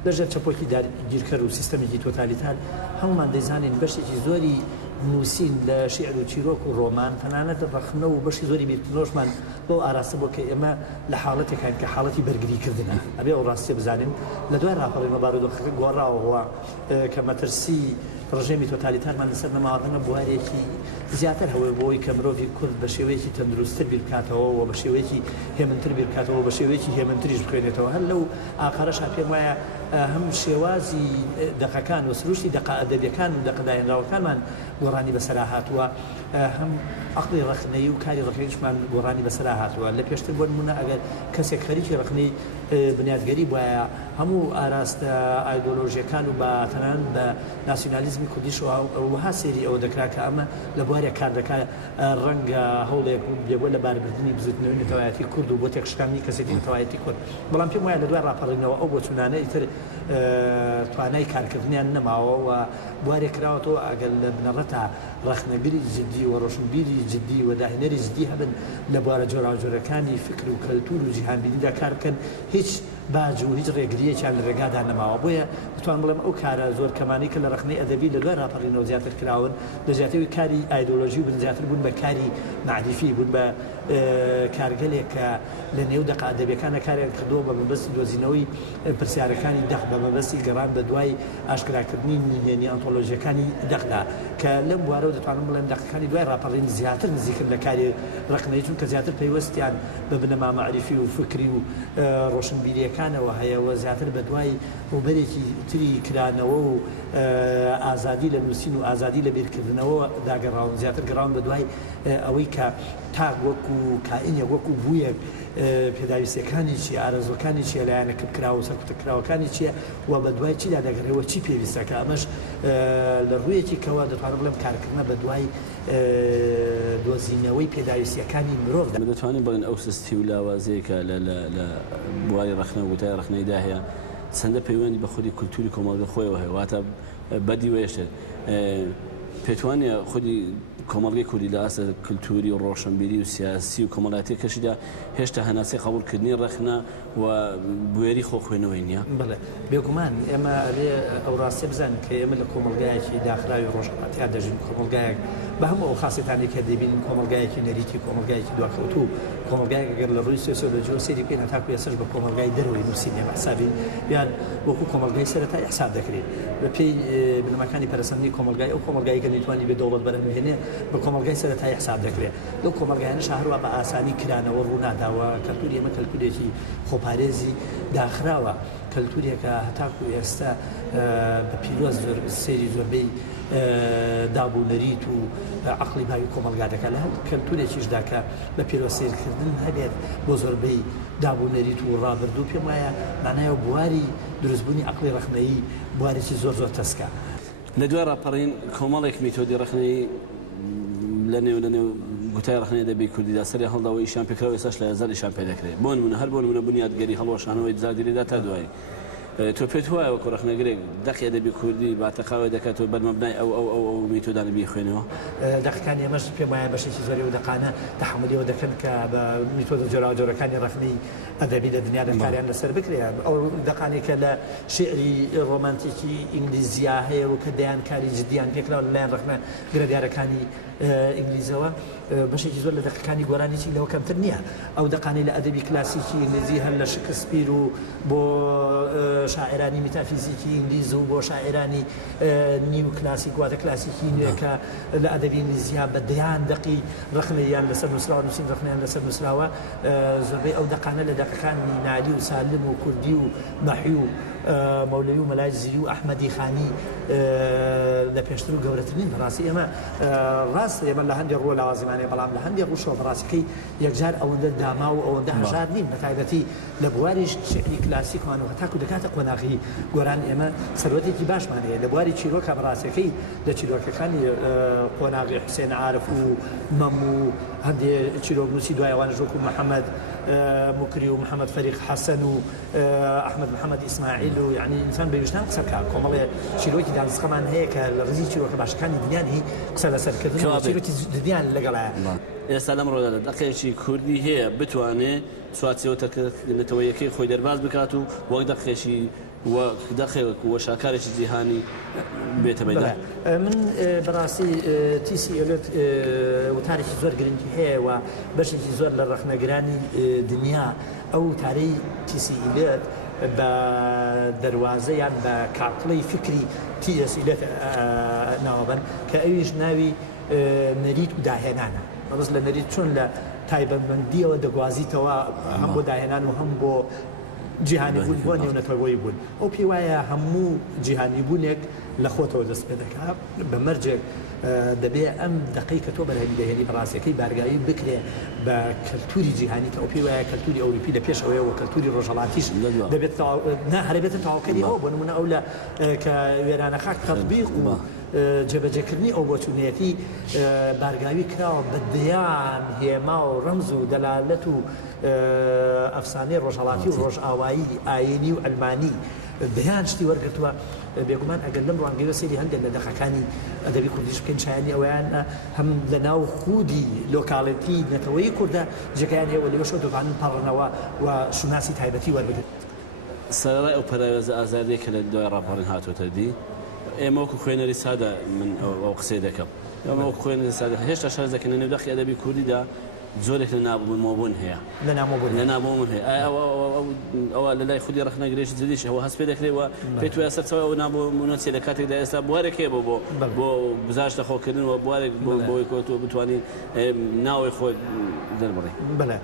لەژێر چەپۆکی گیرکەر و سیستەمێکی تۆتالیتار هەمومان دەیزانین بەشێکی زۆری نووسین لە شیعر و چیرۆک و ڕۆمان تەنانەت ڕخنە و بەشی زۆری بیرکردنەوەشمان بۆ ئاراستە بۆ کە ئێمە لە حاڵەتێکان کە حاڵەتی بەرگریکردنە ئەبێ ئەو ڕاستیە بزانین لە دوای ڕاپەڕینەوە بارودۆخەکە گۆڕاوەوە کە مەترسی ڕژێمی تۆتالیتارمان لەسەر نەماوەدەنە بوارێکی زیاتر هەوەی بۆی کە مرۆڤی کورد بە شێوەیەکی تەندروستتر بیرکاتەوە و بە شێوەیەکی هێمنتر بیرکاتەوە بە شێوەیەکی هێمنتریش بخوێنێتەوە هەر لەو ئاخەرەشا پێم وایە هەم شێوازی دەقەکان و سروشتی دەقە ئەدەبیەکان و دەقەداهێنراوەکانمان گۆڕانی بەسەرا هاتووە هەم عەقڵی ڕخنەیی و کاری ڕخنەییشمان گۆڕانی بەسەرا هاتووە لە پێشتر بۆ نمونە ئەگەر کەسێک خەریکی ڕخنەی بنیادگەری بواە هەموو ئاراستە ئایدۆلۆژیەکان و بە تەنان بە ناسیۆنالیزمی کوردیشەوە وها سێری ئەوە دەکرا کە ئەمە لە بوارێک کار دەکات ڕەنگە هەوڵێک بێبووە لە باربردننی بزوتنەوەی نەتەوایەتی کورد و بۆ تێکشکانی کەسێتی نەتەوایەتی کورد بەڵام پێم وایە لە دوای ڕاپەڕینەوە ئەو بۆ چونانە ئیتر توانای کارکردنیان نەماوە و بوارێک کراوەتەوە ئەگەر لە بنەڕەتە ڕخنەبیری جددی و ڕۆشنبیری جددی و داهێنەری جددی هەبن لە بوارە جۆراوجۆرەکانی فکر و کەلتور و جیهانبینیدا کار بکەن هیچ باج و هیچ ڕێگریەکیان لە ڕێگادا نەماوە بۆیە دەتوانم بڵێم ئەو کارە زۆر کەمانی کە لە ڕخنەی ئەدەبی لە دوای ڕاپەڕینەوە زیاتر کراون لە زیاتری کاری ئایدۆلۆژی بن زیاتر بوون بە کاری معرفی بوون بە کارگەلێک کە لە نێو دەقە ئەدەبیەکانە کارێک کردەوە بە مەبەستی دۆزینەوەی پرسیارەکانی دەق بە مەبەستی گەڕان بە دوای ئاشکراکردنی نهێنی ئەنتۆلۆژیەکانی دەقدا کە لەم بوارەوە دەتوانم بڵێم دەقەکانی دوای ڕاپەڕین زیاتر نزیکن لە کاری ڕخنەی چونکە زیاتر پەیوەستیان بە بنەما معرفی و فکری و ڕۆشنبیریەکانەوە هەیەەوە زیاتر بە دوای ڕوبەرێکی تری کرانەوە و ئازادی لە نووسین و ئازادی لە بیرکردنەوە داگەڕاون زیاتر گەڕاون بە دوای ئەوەی کە تاک وەکو کائینێک وەکو بوویەک پێداویستەکانی چیە ئارەزوەکانی چیە لایەنە کراوە سەرکوتەکراوەکانی چییە و بە دوای چیدا دەگەڕێەوە چی پێویستەکە ئەمەش لە ڕوویەکی کەوە دەتوانم بڵێم کارکردنە بە دوای دۆزینەوەی پێداویستیەکانی مرۆڤ دەتوانین بڵێن ئەو سستی و لاوازەیەکە لە بواری ڕخنە و وتای ڕخنەیدا هەیە چەندە پەیوەندی بە خودی کولتوری کۆمەڵگە خۆیەوە هەیە واتە بەدی وێشێ پێتوانێ خودی کۆمەڵگەی کوردی لە ئاسە کللتوری و ڕۆشنبیری و سیاسی و کۆمەڵاتی کەشیدا هێشتا هەناسی قبولکردنی ڕخنە و بوێری خۆ خوێنەوەی نییە بڵێ بێگومان ئێمە ئەو ڕاستی بزان کە ئێمە لە کۆمەلگایەکی داخراوی ڕۆژهەڵاتیا دەژین کۆمەلگایەک بە هەموو ئەو خاصێتانی کە دەبینین کۆمەلگایەکی نەریتی کۆمەلگایەکی دواکەوتو کۆمەلگایەک گەر لە ڕووی سۆسیۆلۆژی و سەیری پێ هەتاکو ێسش بە کۆمەلگای دەرەوەی نووسینێ حسابین یان وەکو کۆمەلگای سەرەتا حساب دەکرێت بە پێی بنەماکانی پەرسەندنی کۆمەلگای ئەو کۆمەلگایی کە نەیتوانی بێ دەوڵەت بەرهەمهێنێ بە کۆمەلگای سەرەتایی حساب دەکرێت لەو کۆمەلگایانەش هەروە بە ئاسانی کرانەوە ڕووناداوە کەلتوری ئێمە کەلتورێکی خۆپارێزی داخراوە کەلتورێکە هەتاکو ئێستا بە پیرۆز سێری زۆربەی دابوونەریت و عقلی باوی کۆمەلگا دەکات لە هەم کەلتورێکیشدا کە بە پیرۆسێرکردن هەبێت بۆ زۆربەی دابوونەریت و ڕابردوو پێم وایە مانایەوە بواری دروستبوونی عقلی ڕخنەیی بوارێکی زۆر زۆر تەسکە لە دوای ڕاپەڕین کۆمەڵێک میتۆدی ڕخنەی لە نێو گوتای ڕخنەی دەبی کوردیدا سەری هەڵداوە ئیشان پێکراوە ئێستاش لە هەزاریشان پێ دەکرێت بۆ نمونە هەر بۆ نمونە بنیادگەری هەڵوەشانەوەی دزادیریدا تا دوایی تۆ پێت وایە وەکو ڕخنەگرێک دەقی دەبی کوردی باتەقاوی دەکاتەوە بەرمەبنای ئەو میتۆدانە بیخوێنەوە دەقەکانی ئێمەش پێم وایە بەشێکی زۆری و دەقانە تەحملیەوە دەکەن کە بە میتۆدە جۆراوجۆرەکانی ڕخنەی ئەدەبی لە دنیادا کاریان لەسەر بکرێن ئەو دەقانی کە لە شعری ڕۆمانتیکی ئینگلیزیا هەیە و کە دەیان کاری جدیان پێکراوە لەلایەن ڕخنە گرەدیارەکانی ئینگلیزەوە بەشێکی زۆر لە دەقەکانی گۆرانیی لەوە کەمتر نییە ئەو دەقانی لە ئەدەبی کلاسیکی ئینگلیزی هەر لە شکسپیر و بۆ شاعرانی میتافیزیکی ئینگلیز و بۆ شاعرانی نیو کلاسیک واتە کلاسیکی نوێکە لە ئەدەبی ئینگلیزیا بە دەیان دەقی ڕخنەیان لەسەر نووسراوە نووسین ڕخنەیان لەسەر نووسراوە زۆربەی ئەو دەقانە لە دەقەکانی نالی و سالم و کوردی و مەحی و مەولەوی و مەلای زیری و ئەحمەدی خانی لە پێشتر و گەورەترین بەڕاستی ئێمە ڕاست ئێمە لە هەندێک ڕووە لاوازیمانەیە بەڵام لە هەندێک ڕووشەوە بەڕاستیکەی یەکجار ئەوەندە داما و ئەوەندە هەژار نین بە تایبەتی لە بواری شعری کلاسیکمان و هەتاکو دەکاتە قۆناغی گۆران ئێمە سەرۆتێکی باشمان هەیە لە بواری چیرۆکە بەڕاستیەکەی لە چیرۆکەکانی قۆناغی حوسێن عارف و مەم و هەندێک چیرۆکنووسی دوایەوانە ژۆکو محەممەد مکری و محەممەد فەریق حەسەن و ئەحمەد محەممەد ئیسماعیل و یعنی ئینسان بەویژدان قسەکە کۆمەڵێ چیرۆکی دانسخەمان هەیە کە لە ڕزی چیرۆکە باشەکانی دنیان هی قسە لەسەرکردن چیرۆکی دنیان لەگەڵایە ئێستا لەم ڕۆدادا دەقێکی کوردی هەیە بتوانێت سواتیەوە نەتەوەیەکەی خۆی دەرباز بکات و وەک دەقێکی دەخێک وە شاکارێکی جیهانی بێتە بەیدا. من بەڕاستی تیسی ئێلێت وتارێکی زۆر گرنگی هەیە و بەشێکی زۆر لە ڕەخنەگرانی دنیا ئەو وتارەی تیسی ئیلێت بە دەواازەیان بە کاپڵەی فکری تیس ئیلێت ناوەبن کە ئەویش ناوی نەریت و داهێنانە بەڕست لە نەریت چۆن لە تایبەتمەندیەوە دەگوازیتەوە هەم بۆ داهێنان و هەم بۆ جیهانی بوون بۆ نێونەتەوەی بوون ئەو پێی وایە هەموو جیهانی بوونێک لە خۆتەوە دەست پێ دەکات بە مەرجێک دەبێ ئەم دقەی کە تۆ بەرهەمی دەهێنی بەڕاستیەکەی بارگایی بکرێ بە کەلتوری جیهانی کە ئەو پێی وایە کەلتوری ئەوروپی لە پێشەوەیەوە کەلتوری ڕۆژهەڵاتیش دەبێت هەرێبێتە تەواوکەری ئەوە بۆ نمونە ئەو لە کە وێرانە خاک تەطبیق و جێبەجێکردنی ئەو بۆچوونەتی بارگاوی کراوە بە دەیان هێما و ڕەمز و دەلالەت و ئەفسانەی ڕۆژهەڵاتی و ڕۆژئاوایی ئاینی و ئەلمانی دەیان شتی وەرگرتووە بێگومان ئەگەر لەم ڕوانگەیەوە سەیری هەندێک لە دەقەکانی ئەدەبی کوردیش بکەین شایانی ئەویان هەم لە ناو خودی لۆکاڵەتی نەتەوەی کووردە جێگەیان هەیە لەوە شەو دەتوانن پەڕنەوە و شوناسی تایبەتی وەربگرن. سەرەڕای ئەو پەراوێزە ئازادەیە کە لە دوای ڕاپەڕین هاتوۆتە دی ئێمە وەکو خوێنەری سادە من ئەو قسەی دەکەم ئەمە وەکو خوێنەری سادە هێشتا شەرز دەکەن لە نێودەخی ئەدەبی کوردیدا زۆرێک لە نابوومەوەبوون هەیە لە نامۆبوون هەیە ئەوە لە لای خودی ڕەخنەگرێژ جدیش ئەوە هەست پێ دەکرێتەوە پێی توە سەرچەوە ئەو نابوومەوە لە کاتێکدا ئێستا بوارێک هەیە بۆ گزارش لەخۆکردن و بوارێک بۆی کۆتەوە بتوانین ناوی خۆی دەربڕی. بەڵێ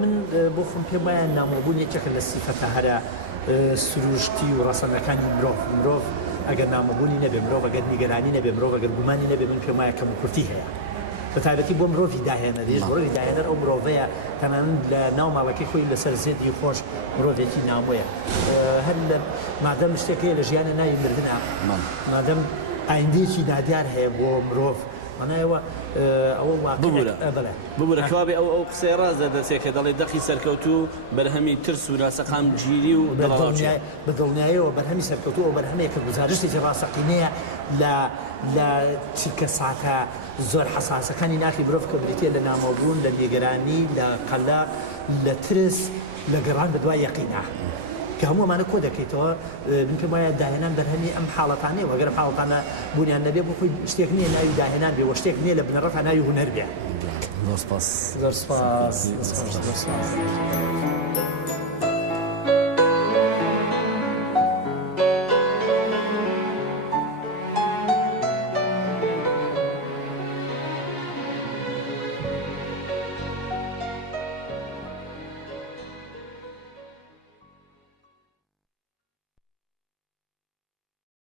من بۆ خۆم پێم وایە نامۆبوون یەکێکە لە سیفەتە هەرە سروشتی و ڕەسەنەکانی مرۆڤ ئەگەر نامەبوونی نەبێ مرۆڤ ئەگەر نیگەرانی نەبێ مرۆڤ ئەگەر گومانی نەبێ من پێم وایە کەم و کورتی هەیە بە تایبەتی بۆ مرۆڤی داهێنەریش مرۆڤی داهێنەر ئەو مرۆڤەیە تەنانەت لە ناو ماڵەکەی خۆی لەسەر زێدی خۆش مرۆڤێکی نامۆیە هەر لە مادەم شتێکەیە لە ژیانە ناوی مردنە مادەم ئایندێکی نادیار هەیە بۆ مرۆڤ مانایەوە ئەوە ببوورە کوابێ ئەو قسەی ڕاز دەدەچێت کە دەڵێ دەخی سەرکەوتو بەرهەمی ترس و راسەقام گیری و بە دڵنیاییەوە بەرهەمی سەرکەوتو و بەرهەمەیە کە گزارشتێکی ڕاستەقینەیە لە چیکە ساتە زۆر حەساسەکانی ناخی مرۆڤ کە بریتە لە نامۆبوون لە نیگەرانی لە قەلەق لە ترس لە گەڕان بە دوای یەقینە کە هەموومانە کۆ دەکەیتەوە من پێم وایە داهێنان بەرهەمی ئەم حاڵەتانەیە وەگەر حاڵەتانە بوونیان نەبێ بۆ خۆی شتێک نییە ناوی داهێنان بێ و شتێک نییە لە بنەڕەتە ناوی هونەر بێ. زۆر سپاس. زۆر سپاس.